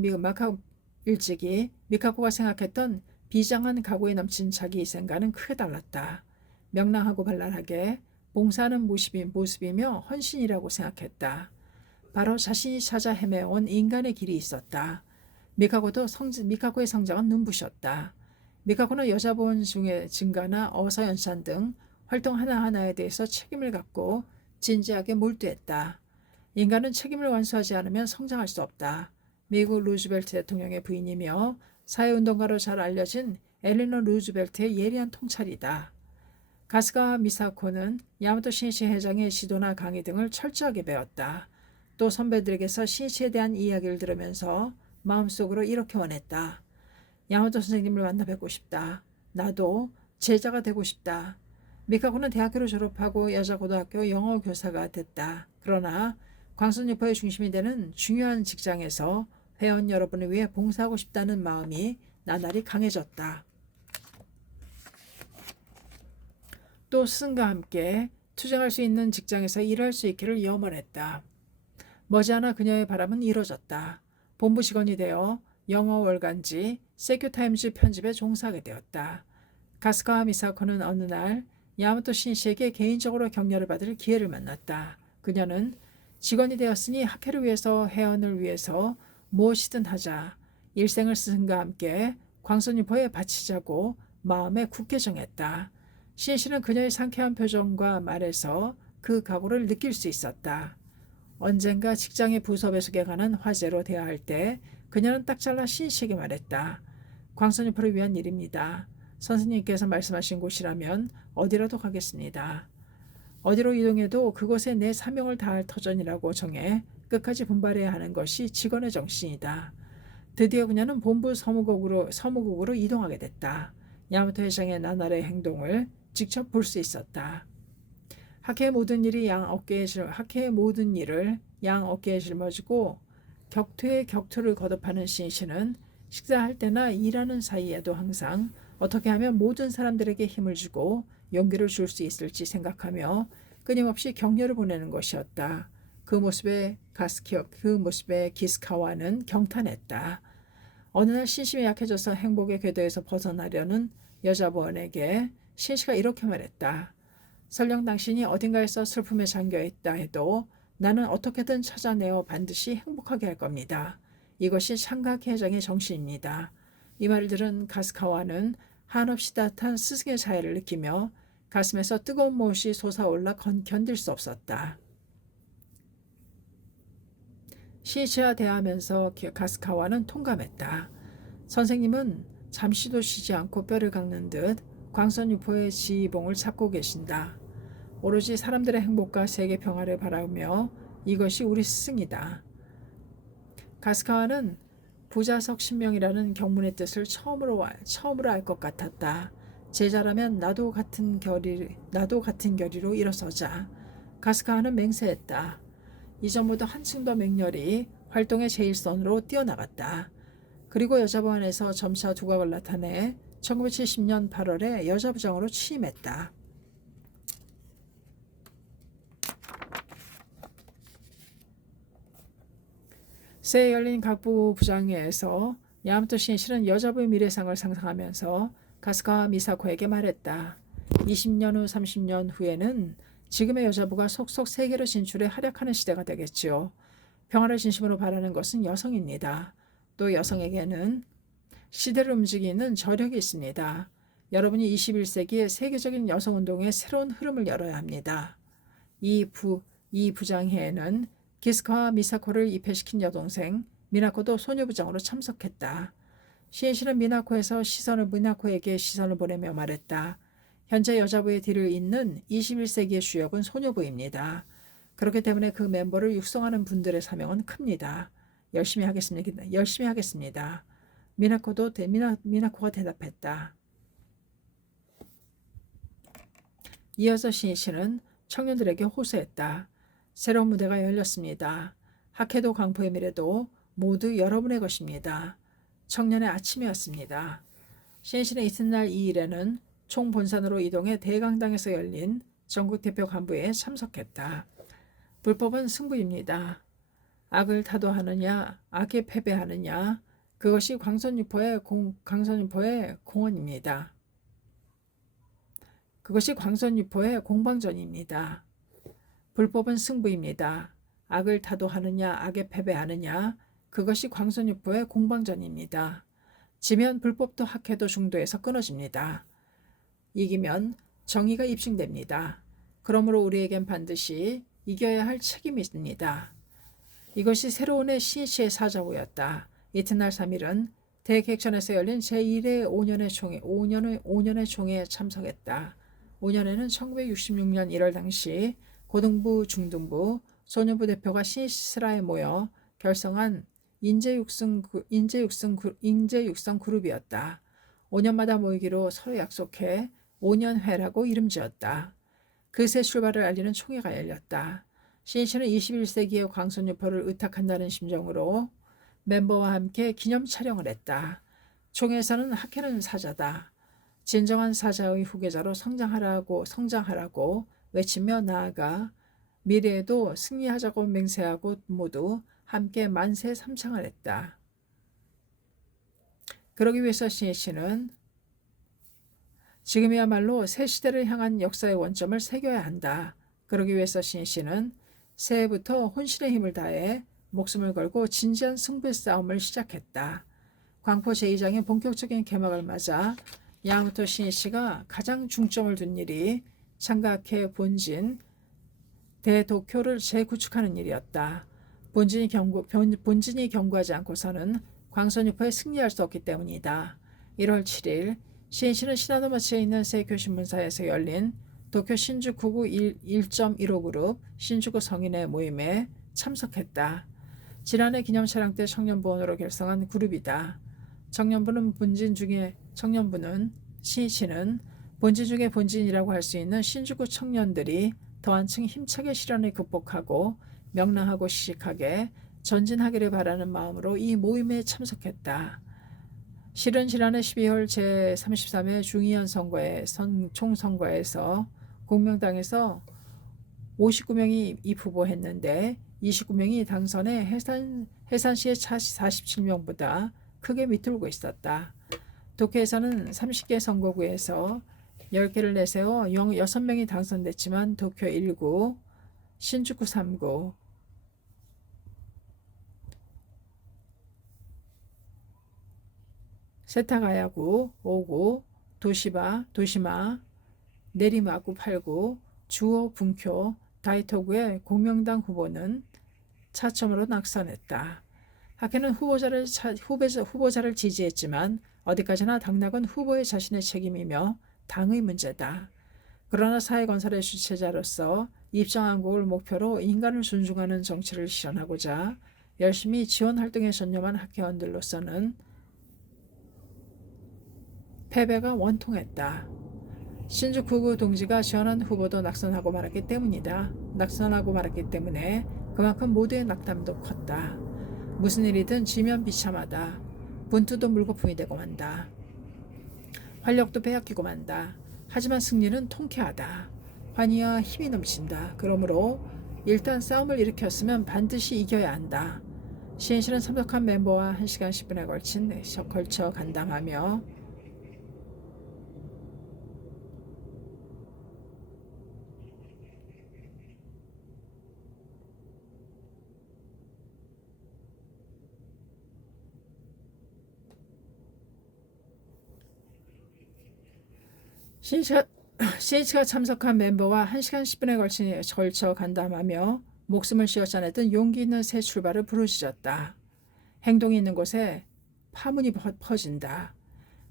미카코가 생각했던 비장한 각오에 넘친 자기 희생과는 크게 달랐다. 명랑하고 발랄하게 봉사하는 모습이며 헌신이라고 생각했다. 바로 자신이 찾아 헤매온 인간의 길이 있었다. 미카코의 성장은 눈부셨다. 미카코는 여자본 중의 증가나 어서연산 등 활동 하나하나에 대해서 책임을 갖고 진지하게 몰두했다. 인간은 책임을 완수하지 않으면 성장할 수 없다. 미국 루즈벨트 대통령의 부인이며 사회운동가로 잘 알려진 엘리너 루즈벨트의 예리한 통찰이다. 가스카와 미사코는 야마토 신이치 회장의 지도나 강의 등을 철저하게 배웠다. 또 선배들에게서 신이치에 대한 이야기를 들으면서 마음속으로 이렇게 원했다. 야마토 선생님을 만나 뵙고 싶다. 나도 제자가 되고 싶다. 미카코는 대학교를 졸업하고 여자고등학교 영어 교사가 됐다. 그러나 광선유포의 중심이 되는 중요한 직장에서 회원 여러분을 위해 봉사하고 싶다는 마음이 나날이 강해졌다. 또 스승과 함께 투쟁할 수 있는 직장에서 일할 수 있기를 염원했다. 머지않아 그녀의 바람은 이뤄졌다. 본부 직원이 되어 영어 월간지 세큐타임즈 편집에 종사하게 되었다. 가스카와 미사코는 어느 날 야마토 신이치에게 개인적으로 격려를 받을 기회를 만났다. 그녀는 직원이 되었으니 학회를 위해서 회원을 위해서 무엇이든 하자. 일생을 스승과 함께 광선유포에 바치자고 마음에 굳게 정했다. 신이치는 그녀의 상쾌한 표정과 말에서 그 각오를 느낄 수 있었다. 언젠가 직장의 부서 배속에 관한 화제로 대화할 때 그녀는 딱 잘라 신이치에게 말했다. 광선유포를 위한 일입니다. 선생님께서 말씀하신 곳이라면 어디라도 가겠습니다. 어디로 이동해도 그곳에 내 사명을 다할 터전이라고 정해 끝까지 분발해야 하는 것이 직원의 정신이다. 드디어 그녀는 본부 서무국으로 이동하게 됐다. 야마토 회장의 나날의 행동을 직접 볼 수 있었다. 학회의 모든 일을 양 어깨에 짊어지고 격투에 격투를 거듭하는 신이치는 식사할 때나 일하는 사이에도 항상 어떻게 하면 모든 사람들에게 힘을 주고 용기를 줄 수 있을지 생각하며 끊임없이 격려를 보내는 것이었다. 그 모습에 기스카와는 경탄했다. 어느 날 신심이 약해져서 행복의 궤도에서 벗어나려는 여자부원에게 신이치가 이렇게 말했다. 설령 당신이 어딘가에서 슬픔에 잠겨있다 해도 나는 어떻게든 찾아내어 반드시 행복하게 할 겁니다. 이것이 창각회장의 정신입니다. 이 말을 들은 가스카와는 한없이 따뜻한 스승의 자애를 느끼며 가슴에서 뜨거운 못이 솟아올라 견딜 수 없었다. 신이치와 대하면서 가스카와는 통감했다. 선생님은 잠시도 쉬지 않고 뼈를 깎는 듯 광선유포의 지휘봉을 잡고 계신다. 오로지 사람들의 행복과 세계 평화를 바라며 이것이 우리 스승이다. 가스카와는 부자석 신명이라는 경문의 뜻을 처음으로 알 것 같았다. 제자라면 나도 같은 결의로 일어서자. 가스카와는 맹세했다. 이전보다 한층 더 맹렬히 활동의 제1선으로 뛰어나갔다. 그리고 여자부원에서 점차 두각을 나타내 1970년 8월에 여자부장으로 취임했다. 새해 열린 각부 부장회에서 야마토 신이치는 여자부의 미래상을 상상하면서 가스카와 미사코에게 말했다. 20년 후 30년 후에는 지금의 여자부가 속속 세계로 진출해 활약하는 시대가 되겠지요. 평화를 진심으로 바라는 것은 여성입니다. 또 여성에게는 시대를 움직이는 저력이 있습니다. 여러분이 21세기의 세계적인 여성운동의 새로운 흐름을 열어야 합니다. 이 부장회에는 기스카와 미사코를 입회시킨 여동생 미나코도 소녀부장으로 참석했다. 시인씨는 미나코에게 시선을 보내며 말했다. 현재 여자부의 뒤를 잇는 21세기의 주역은 소녀부입니다. 그렇기 때문에 그 멤버를 육성하는 분들의 사명은 큽니다. 열심히 하겠습니다. 미나코가 대답했다. 이어서 시인씨는 청년들에게 호소했다. 새로운 무대가 열렸습니다. 학회도 강포의 미래도 모두 여러분의 것입니다. 청년의 아침이었습니다. 시인씨는 이튿날 2일에는 총본산으로 이동해 대강당에서 열린 전국대표 간부회에 참석했다. 불법은 승부입니다. 악을 타도하느냐, 악에 패배하느냐, 그것이 광선유포의 공헌입니다. 그것이 광선유포의 공방전입니다. 불법은 승부입니다. 악을 타도하느냐, 악에 패배하느냐, 그것이 광선유포의 공방전입니다. 지면 불법도 학회도 중도에서 끊어집니다. 이기면 정의가 입증됩니다. 그러므로 우리에겐 반드시 이겨야 할 책임이 있습니다. 이것이 새로운의 시인씨의 사자후였다. 이튿날 3일은 대객전에서 열린 제1회 5년의 총회에 참석했다. 5년에는 1966년 1월 당시 고등부, 중등부, 소년부 대표가 시인씨스라에 모여 결성한 인재육성 그룹이었다. 5년마다 모이기로 서로 약속해 5년회라고 이름지었다. 그새 출발을 알리는 총회가 열렸다. 시인씨는 21세기의 광선유포를 의탁한다는 심정으로 멤버와 함께 기념 촬영을 했다. 총회에서는 학회는 사자다. 진정한 사자의 후계자로 성장하라고 외치며 나아가 미래에도 승리하자고 맹세하고 모두 함께 만세 삼창을 했다. 그러기 위해서 시인씨는 지금이야말로 새 시대를 향한 역사의 원점을 새겨야 한다. 그러기 위해서 시인씨는 새해부터 혼신의 힘을 다해 목숨을 걸고 진지한 승부의 싸움을 시작했다. 광포 제2장의 본격적인 개막을 맞아 야마토 시인씨가 가장 중점을 둔 일이 창각회 본진 대도쿄를 재구축하는 일이었다. 본진이 견고하지 않고서는 광선유포에 승리할 수 없기 때문이다. 1월 7일 시인씨는 시나노마치에 있는 세이쿄신문사에서 열린 도쿄 신주쿠구 1.15 그룹 신주쿠 성인의 모임에 참석했다. 지난해 기념촬영 때 청년부원으로 결성한 그룹이다. 청년부는 시인씨는 본진 중의 본진이라고 할 수 있는 신주쿠 청년들이 더 한층 힘차게 시련을 극복하고 명랑하고 시식하게 전진하기를 바라는 마음으로 이 모임에 참석했다. 실은 지난해 12월 제33회 중의원 총선거에서 공명당에서 59명이 입후보했는데 29명이 당선해 해산시의 47명보다 크게 밑돌고 있었다. 도쿄에서는 30개 선거구에서 10개를 내세워 6명이 당선됐지만 도쿄 1구, 신주쿠 3구, 세타가야구 5구, 도시마, 내리마구 8구, 주오, 분쿄, 다이토구의 공명당 후보는 차점으로 낙선했다. 학회는 후보자를 지지했지만 어디까지나 당락은 후보의 자신의 책임이며 당의 문제다. 그러나 사회건설의 주체자로서 입정한국을 목표로 인간을 존중하는 정치를 실현하고자 열심히 지원활동에 전념한 학회원들로서는 패배가 원통했다. 신주쿠구 동지가 지원한 후보도 낙선하고 말았기 때문에 그만큼 모두의 낙담도 컸다. 무슨 일이든 지면 비참하다. 분투도 물거품이 되고 만다. 활력도 빼앗기고 만다. 하지만 승리는 통쾌하다. 환희와 힘이 넘친다. 그러므로 일단 싸움을 일으켰으면 반드시 이겨야 한다. 시인씨는 참석한 멤버와 1시간 10분에 걸쳐 간담하며 시인씨가 참석한 멤버와 1시간 10분에 걸쳐 간담하며 목숨을 씌워 짜냈던 용기 있는 새 출발을 부르짖었다. 행동이 있는 곳에 파문이 퍼진다.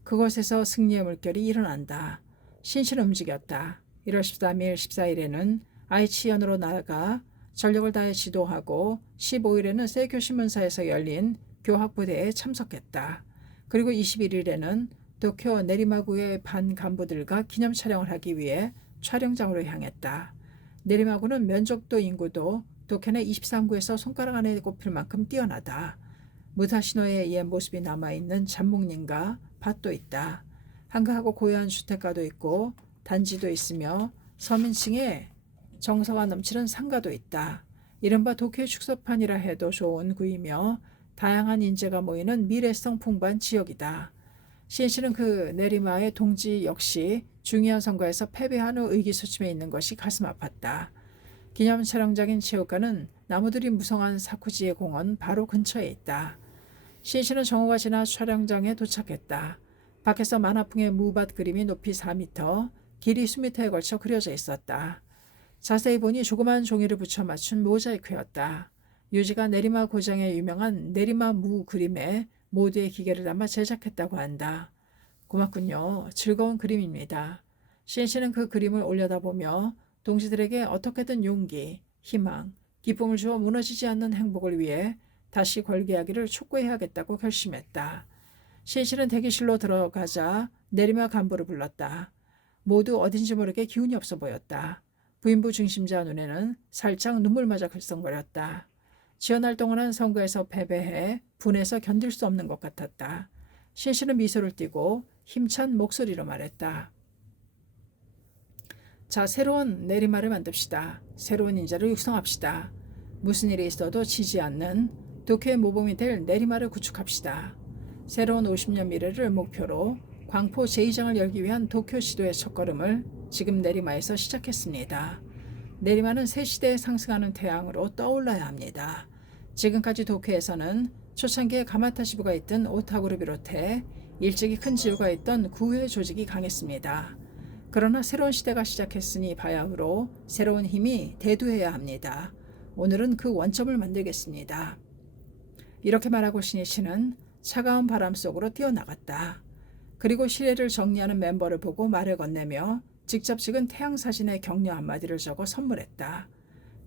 그곳에서 승리의 물결이 일어난다. 신실은 움직였다. 1월 13일, 14일에는 아이치현으로 나아가 전력을 다해 지도하고 15일에는 세교 신문사에서 열린 교학부대에 참석했다. 그리고 21일에는 도쿄 내리마구의 반 간부들과 기념 촬영을 하기 위해 촬영장으로 향했다. 내리마구는 면적도 인구도 도쿄 내 23구에서 손가락 안에 꼽힐 만큼 뛰어나다. 무타시노의 옛 모습이 남아있는 잠목림과 밭도 있다. 한가하고 고요한 주택가도 있고 단지도 있으며 서민층의 정서가 넘치는 상가도 있다. 이른바 도쿄의 축소판이라 해도 좋은 구이며 다양한 인재가 모이는 미래성 풍부한 지역이다. 시인씨는 그 내리마의 동지 역시 중요한 선거에서 패배한 후 의기소침해 있는 것이 가슴 아팠다. 기념 촬영장인 체육관은 나무들이 무성한 사쿠지의 공원 바로 근처에 있다. 시인씨는 정오가 지나 촬영장에 도착했다. 밖에서 만화풍의 무밭 그림이 높이 4m, 길이 수미터에 걸쳐 그려져 있었다. 자세히 보니 조그만 종이를 붙여 맞춘 모자이크였다. 유지가 내리마 고장에 유명한 내리마 무 그림에 모두의 기계를 담아 제작했다고 한다. 고맙군요. 즐거운 그림입니다. 시인씨는 그 그림을 올려다보며 동지들에게 어떻게든 용기, 희망, 기쁨을 주어 무너지지 않는 행복을 위해 다시 걸개하기를 촉구해야겠다고 결심했다. 시인씨는 대기실로 들어가자 내리마 간부를 불렀다. 모두 어딘지 모르게 기운이 없어 보였다. 부인부 중심자 눈에는 살짝 눈물마저 글썽거렸다. 지연 활동을 한 선거에서 패배해 분해서 견딜 수 없는 것 같았다. 시인씨는 미소를 띠고 힘찬 목소리로 말했다. 자, 새로운 내리마를 만듭시다. 새로운 인재를 육성합시다. 무슨 일이 있어도 지지 않는 도쿄의 모범이 될 내리마를 구축합시다. 새로운 50년 미래를 목표로 광포 제2장을 열기 위한 도쿄 시도의 첫걸음을 지금 내리마에서 시작했습니다. 내리마는 새 시대에 상승하는 태양으로 떠올라야 합니다. 지금까지 도쿄에서는 초창기에 가마타 지부가 있던 오타구를 비롯해 일찍이 큰 지부가 있던 구회 조직이 강했습니다. 그러나 새로운 시대가 시작했으니 바야흐로 새로운 힘이 대두해야 합니다. 오늘은 그 원점을 만들겠습니다. 이렇게 말하고 신이씨는 차가운 바람 속으로 뛰어나갔다. 그리고 시례를 정리하는 멤버를 보고 말을 건네며 직접 찍은 태양사진에 격려 한마디를 적어 선물했다.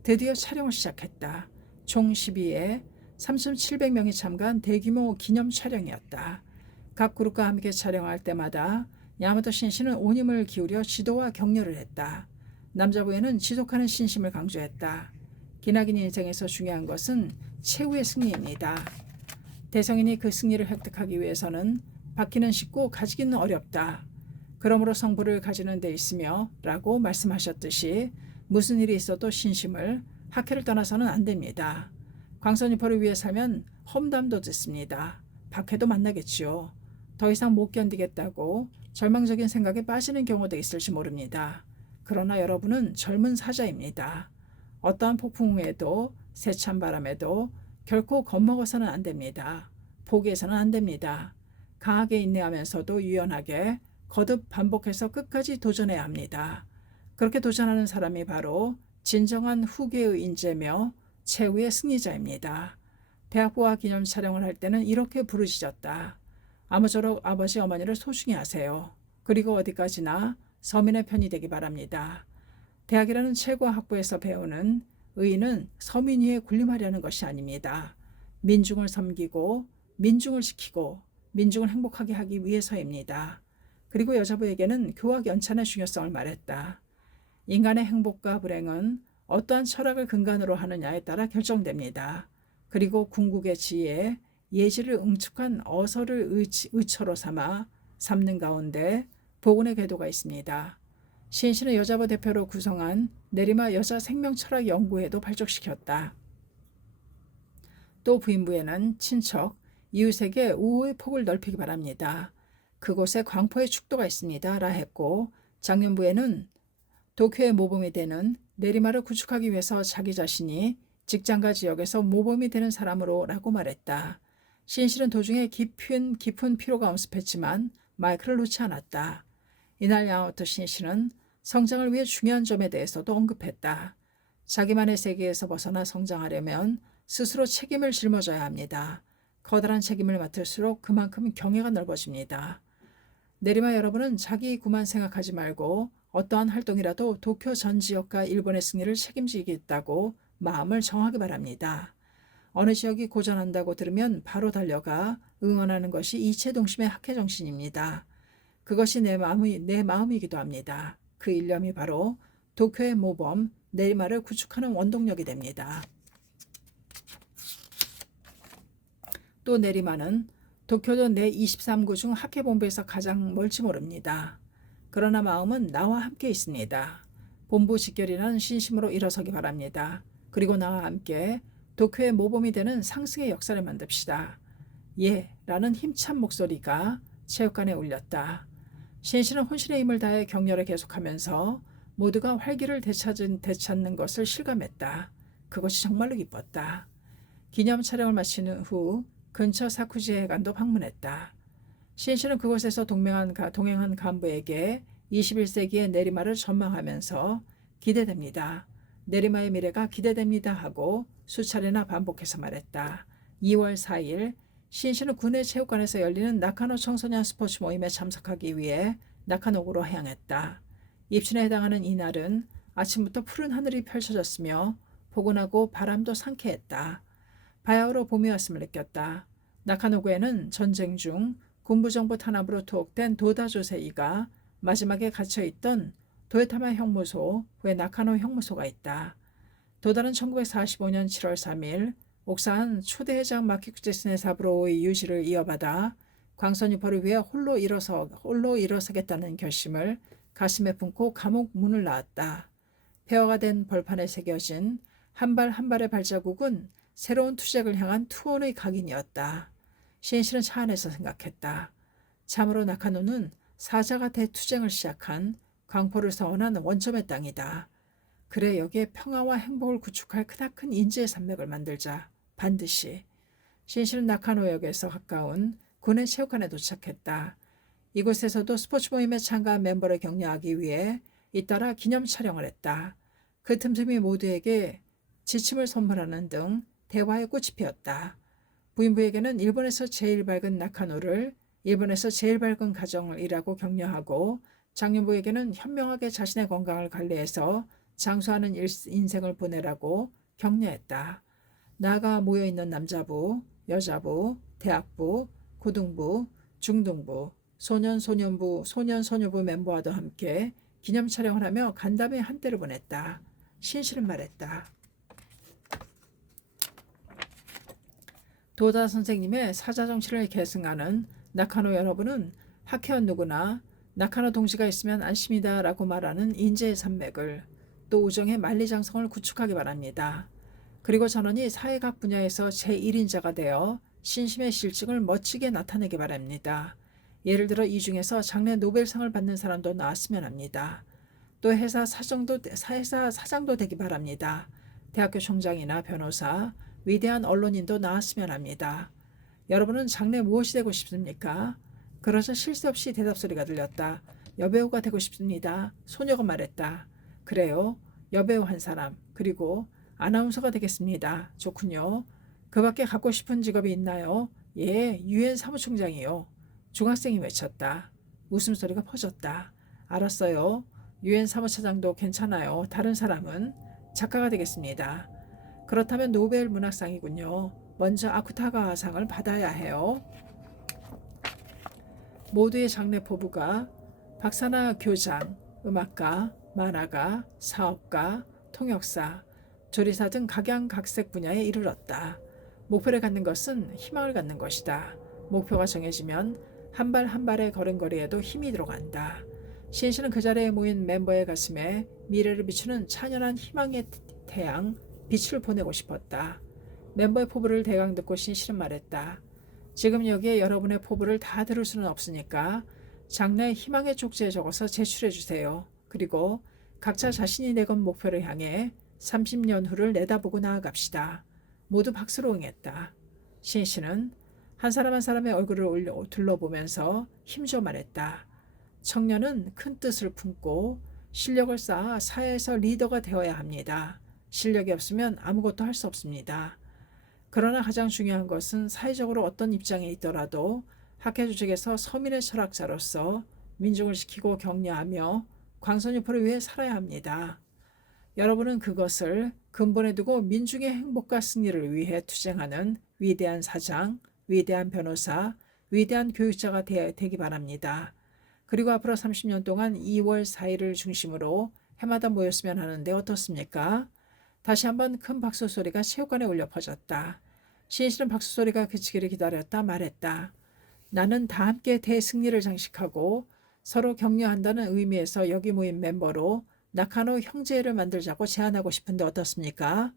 드디어 촬영을 시작했다. 총 12회 3,700명이 참가한 대규모 기념 촬영이었다. 각 그룹과 함께 촬영할 때마다 야마토 신씨는 온 힘을 기울여 지도와 격려를 했다. 남자부에는 지속하는 신심을 강조했다. 기나긴 인생에서 중요한 것은 최후의 승리입니다. 대성인이 그 승리를 획득하기 위해서는 받기는 쉽고 가지기는 어렵다. 그러므로 성부를 가지는 데 있으며 라고 말씀하셨듯이 무슨 일이 있어도 신심을 학회를 떠나서는 안 됩니다. 광선유포를 위해 살면 험담도 듣습니다. 박해도 만나겠지요. 더 이상 못 견디겠다고 절망적인 생각에 빠지는 경우도 있을지 모릅니다. 그러나 여러분은 젊은 사자입니다. 어떠한 폭풍우에도 세찬 바람에도 결코 겁먹어서는 안 됩니다. 포기해서는 안 됩니다. 강하게 인내하면서도 유연하게 거듭 반복해서 끝까지 도전해야 합니다. 그렇게 도전하는 사람이 바로 진정한 후계의 인재며 최후의 승리자입니다. 대학부와 기념 촬영을 할 때는 이렇게 부르짖었다. 아무쪼록 아버지 어머니를 소중히 하세요. 그리고 어디까지나 서민의 편이 되기 바랍니다. 대학이라는 최고 학부에서 배우는 의의는 서민 위에 군림하려는 것이 아닙니다. 민중을 섬기고 민중을 지키고 민중을 행복하게 하기 위해서입니다. 그리고 여자부에게는 교학 연찬의 중요성을 말했다. 인간의 행복과 불행은 어떠한 철학을 근간으로 하느냐에 따라 결정됩니다. 그리고 궁극의 지혜에 예지를 응축한 어서를 의처로 삼는 가운데 복운의 궤도가 있습니다. 시인씨는 여자부 대표로 구성한 내리마 여자 생명철학 연구회도 발족시켰다. 또 부인부에는 친척, 이웃에게 우호의 폭을 넓히기 바랍니다. 그곳에 광포의 축도가 있습니다. 라 했고 장년부에는 도쿄의 모범이 되는 내리마를 구축하기 위해서 자기 자신이 직장과 지역에서 모범이 되는 사람으로 라고 말했다. 시인씨는 도중에 깊은 피로가 엄습했지만 마이크를 놓지 않았다. 이날 야마토 시인씨는 성장을 위해 중요한 점에 대해서도 언급했다. 자기만의 세계에서 벗어나 성장하려면 스스로 책임을 짊어져야 합니다. 커다란 책임을 맡을수록 그만큼 경애가 넓어집니다. 내리마 여러분은 자기 구만 생각하지 말고 어떠한 활동이라도 도쿄 전 지역과 일본의 승리를 책임지겠다고 마음을 정하기 바랍니다. 어느 지역이 고전한다고 들으면 바로 달려가 응원하는 것이 이체동심의 학회정신입니다. 그것이 내 마음이기도 합니다. 그 일념이 바로 도쿄의 모범 내리마를 구축하는 원동력이 됩니다. 또 내리마는 도쿄도 내 23구 중 학회본부에서 가장 멀지 모릅니다. 그러나 마음은 나와 함께 있습니다. 본부 직결이라는 신심으로 일어서기 바랍니다. 그리고 나와 함께 도쿄의 모범이 되는 상승의 역사를 만듭시다. 예, 라는 힘찬 목소리가 체육관에 울렸다. 신씨는 혼신의 힘을 다해 격려를 계속하면서 모두가 활기를 되찾는 것을 실감했다. 그것이 정말로 기뻤다. 기념 촬영을 마친 후 근처 사쿠지 해관도 방문했다. 신씨는 그곳에서 동행한 간부에게 21세기의 내리마를 전망하면서 기대됩니다. 내리마의 미래가 기대됩니다 하고 수차례나 반복해서 말했다. 2월 4일 신씨는 군의 체육관에서 열리는 나카노 청소년 스포츠 모임에 참석하기 위해 나카노구로 향했다. 입춘에 해당하는 이날은 아침부터 푸른 하늘이 펼쳐졌으며 포근하고 바람도 상쾌했다. 바야흐로 봄이 왔음을 느꼈다. 나카노구에는 전쟁 중 군부정부 탄압으로 투옥된 도다 조세이가 마지막에 갇혀있던 도요타마 형무소, 후에 나카노 형무소가 있다. 도다는 1945년 7월 3일 옥사한 초대회장 마키쿠제스네 사부로의 유지를 이어받아 광선유포를 위해 홀로 일어서겠다는 결심을 가슴에 품고 감옥 문을 나왔다. 폐허가 된 벌판에 새겨진 한 발 한 발의 발자국은 새로운 투쟁을 향한 투혼의 각인이었다. 신씨는 차 안에서 생각했다. 참으로 나카노는 사자가 대투쟁을 시작한 광포를 서원한 원점의 땅이다. 그래 여기에 평화와 행복을 구축할 크나큰 인재의 산맥을 만들자. 반드시. 신씨는 나카노역에서 가까운 군의 체육관에 도착했다. 이곳에서도 스포츠 모임에 참가한 멤버를 격려하기 위해 잇따라 기념 촬영을 했다. 그 틈틈이 모두에게 지침을 선물하는 등 대화의 꽃이 피었다. 부인부에게는 일본에서 제일 밝은 나카노를 일본에서 제일 밝은 가정이라고 격려하고 장년부에게는 현명하게 자신의 건강을 관리해서 장수하는 인생을 보내라고 격려했다. 나아가 모여있는 남자부, 여자부, 대학부, 고등부, 중등부, 소년소년부, 소년소녀부 멤버와도 함께 기념 촬영을 하며 간담회 한때를 보냈다. 신씨는 말했다. 도다 선생님의 사자정치를 계승하는 나카노 여러분은 학회원 누구나 나카노 동지가 있으면 안심이다 라고 말하는 인재의 산맥을 또 우정의 만리장성을 구축하기 바랍니다. 그리고 전원이 사회 각 분야에서 제1인자가 되어 신심의 실증을 멋지게 나타내기 바랍니다. 예를 들어 이 중에서 장래 노벨상을 받는 사람도 나왔으면 합니다. 또 회사 사장도 되기 바랍니다. 대학교 총장이나 변호사, 위대한 언론인도 나왔으면 합니다. 여러분은 장래 무엇이 되고 싶습니까? 그러자 쉴 새 없이 대답 소리가 들렸다. 여배우가 되고 싶습니다. 소녀가 말했다. 그래요. 여배우 한 사람, 그리고 아나운서가 되겠습니다. 좋군요. 그 밖에 갖고 싶은 직업이 있나요? 예, 유엔 사무총장이요. 중학생이 외쳤다. 웃음소리가 퍼졌다. 알았어요. 유엔 사무차장도 괜찮아요. 다른 사람은? 작가가 되겠습니다. 그렇다면 노벨 문학상이군요. 먼저 아쿠타가상을 받아야 해요. 모두의 장래 포부가 박사나 교장, 음악가, 만화가, 사업가, 통역사, 조리사 등 각양각색 분야에 이르렀다. 목표를 갖는 것은 희망을 갖는 것이다. 목표가 정해지면 한 발 한 발의 걸음걸이에도 힘이 들어간다. 신씨는 그 자리에 모인 멤버의 가슴에 미래를 비추는 찬연한 희망의 태양, 빛을 보내고 싶었다. 멤버의 포부를 대강 듣고 신씨는 말했다. 지금 여기에 여러분의 포부를 다 들을 수는 없으니까 장래 희망의 쪽지에 적어서 제출해 주세요. 그리고 각자 자신이 내건 목표를 향해 30년 후를 내다보고 나아갑시다. 모두 박수로 응했다. 신씨는 한 사람 한 사람의 얼굴을 둘러보면서 힘줘 말했다. 청년은 큰 뜻을 품고 실력을 쌓아 사회에서 리더가 되어야 합니다. 실력이 없으면 아무것도 할 수 없습니다. 그러나 가장 중요한 것은 사회적으로 어떤 입장에 있더라도 학회 조직에서 서민의 철학자로서 민중을 지키고 격려하며 광선유포를 위해 살아야 합니다. 여러분은 그것을 근본에 두고 민중의 행복과 승리를 위해 투쟁하는 위대한 사장, 위대한 변호사, 위대한 교육자가 되기 바랍니다. 그리고 앞으로 30년 동안 2월 4일을 중심으로 해마다 모였으면 하는데 어떻습니까? 다시 한번 큰 박수 소리가 체육관에 울려 퍼졌다. 신실은 박수 소리가 그치기를 기다렸다 말했다. 나는 다 함께 대승리를 장식하고 서로 격려한다는 의미에서 여기 모인 멤버로 나카노 형제를 만들자고 제안하고 싶은데 어떻습니까?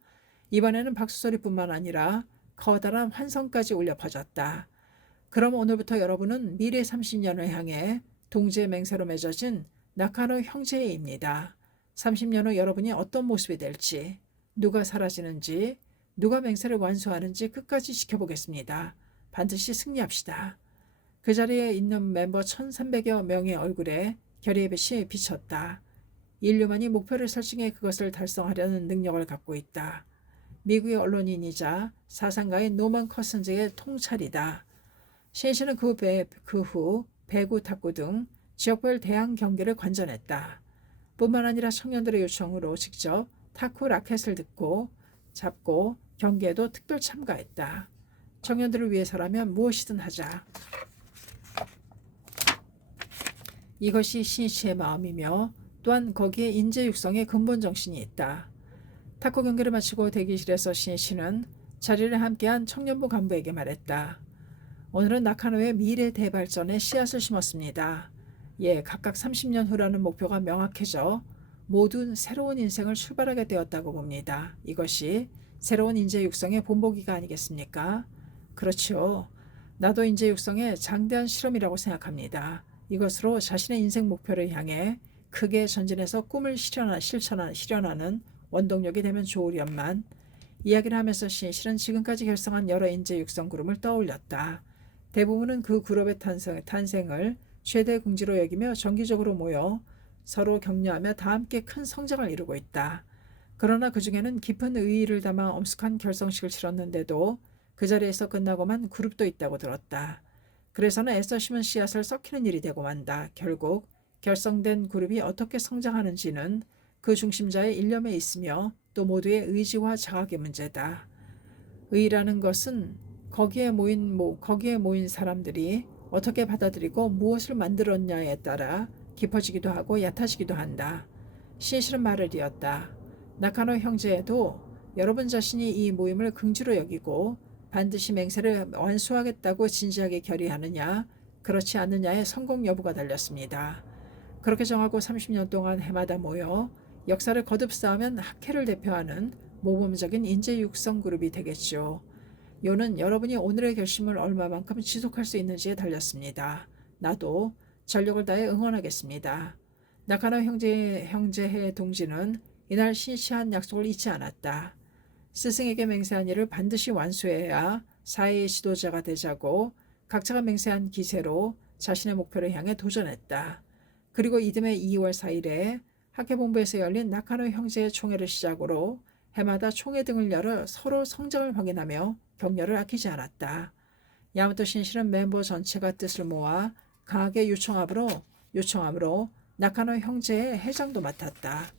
이번에는 박수 소리뿐만 아니라 커다란 환성까지 울려 퍼졌다. 그럼 오늘부터 여러분은 미래 30년을 향해 동지의 맹세로 맺어진 나카노 형제입니다. 30년 후 여러분이 어떤 모습이 될지, 누가 사라지는지, 누가 맹세를 완수하는지 끝까지 지켜보겠습니다. 반드시 승리합시다. 그 자리에 있는 멤버 1300여 명의 얼굴에 결의의 빛이 비쳤다. 인류만이 목표를 설정해 그것을 달성하려는 능력을 갖고 있다. 미국의 언론인이자 사상가인 노먼 커슨즈의 통찰이다. 신씨는 그 후 배구, 탁구 등 지역별 대항 경기를 관전했다. 뿐만 아니라 청년들의 요청으로 직접 탁구 라켓을 잡고 경기에도 특별 참가했다. 청년들을 위해서라면 무엇이든 하자. 이것이 신씨의 마음이며 또한 거기에 인재 육성의 근본 정신이 있다. 탁구 경기를 마치고 대기실에서 신씨는 자리를 함께한 청년부 간부에게 말했다. 오늘은 나카노의 미래 대발전에 씨앗을 심었습니다. 각각 30년 후라는 목표가 명확해져 모두 새로운 인생을 출발하게 되었다고 봅니다. 이것이 새로운 인재 육성의 본보기가 아니겠습니까? 그렇죠. 나도 인재 육성의 장대한 실험이라고 생각합니다. 이것으로 자신의 인생 목표를 향해 크게 전진해서 꿈을 실현하는 원동력이 되면 좋으련만. 이야기를 하면서 신실은 지금까지 결성한 여러 인재 육성 그룹을 떠올렸다. 대부분은 그 그룹의 탄생을 최대 긍지로 여기며 정기적으로 모여 서로 격려하며 다 함께 큰 성장을 이루고 있다. 그러나 그 중에는 깊은 의의를 담아 엄숙한 결성식을 치렀는데도 그 자리에서 끝나고만 그룹도 있다고 들었다. 그래서는 애써 심은 씨앗을 썩히는 일이 되고 만다. 결국 결성된 그룹이 어떻게 성장하는지는 그 중심자의 일념에 있으며 또 모두의 의지와 자각의 문제다. 의라는 것은 거기에 모인 사람들이 어떻게 받아들이고 무엇을 만들었냐에 따라 깊어지기도 하고 얕아지기도 한다. 신실은 말을 이었다. 나카노 형제도 여러분 자신이 이 모임을 긍지로 여기고 반드시 맹세를 완수하겠다고 진지하게 결의하느냐, 그렇지 않느냐의 성공 여부가 달렸습니다. 그렇게 정하고 30년 동안 해마다 모여 역사를 거듭 쌓으면 학회를 대표하는 모범적인 인재 육성 그룹이 되겠죠. 요는 여러분이 오늘의 결심을 얼마만큼 지속할 수 있는지에 달렸습니다. 나도 전력을 다해 응원하겠습니다. 나카노 형제의 동지는 이날 신시한 약속을 잊지 않았다. 스승에게 맹세한 일을 반드시 완수해야 사회의 지도자가 되자고 각자가 맹세한 기세로 자신의 목표를 향해 도전했다. 그리고 이듬해 2월 4일에 학회본부에서 열린 나카노 형제의 총회를 시작으로 해마다 총회 등을 열어 서로 성장을 확인하며 격려를 아끼지 않았다. 야마토 신실은 멤버 전체가 뜻을 모아 강하게 요청함으로 나카노 형제의 회장도 맡았다.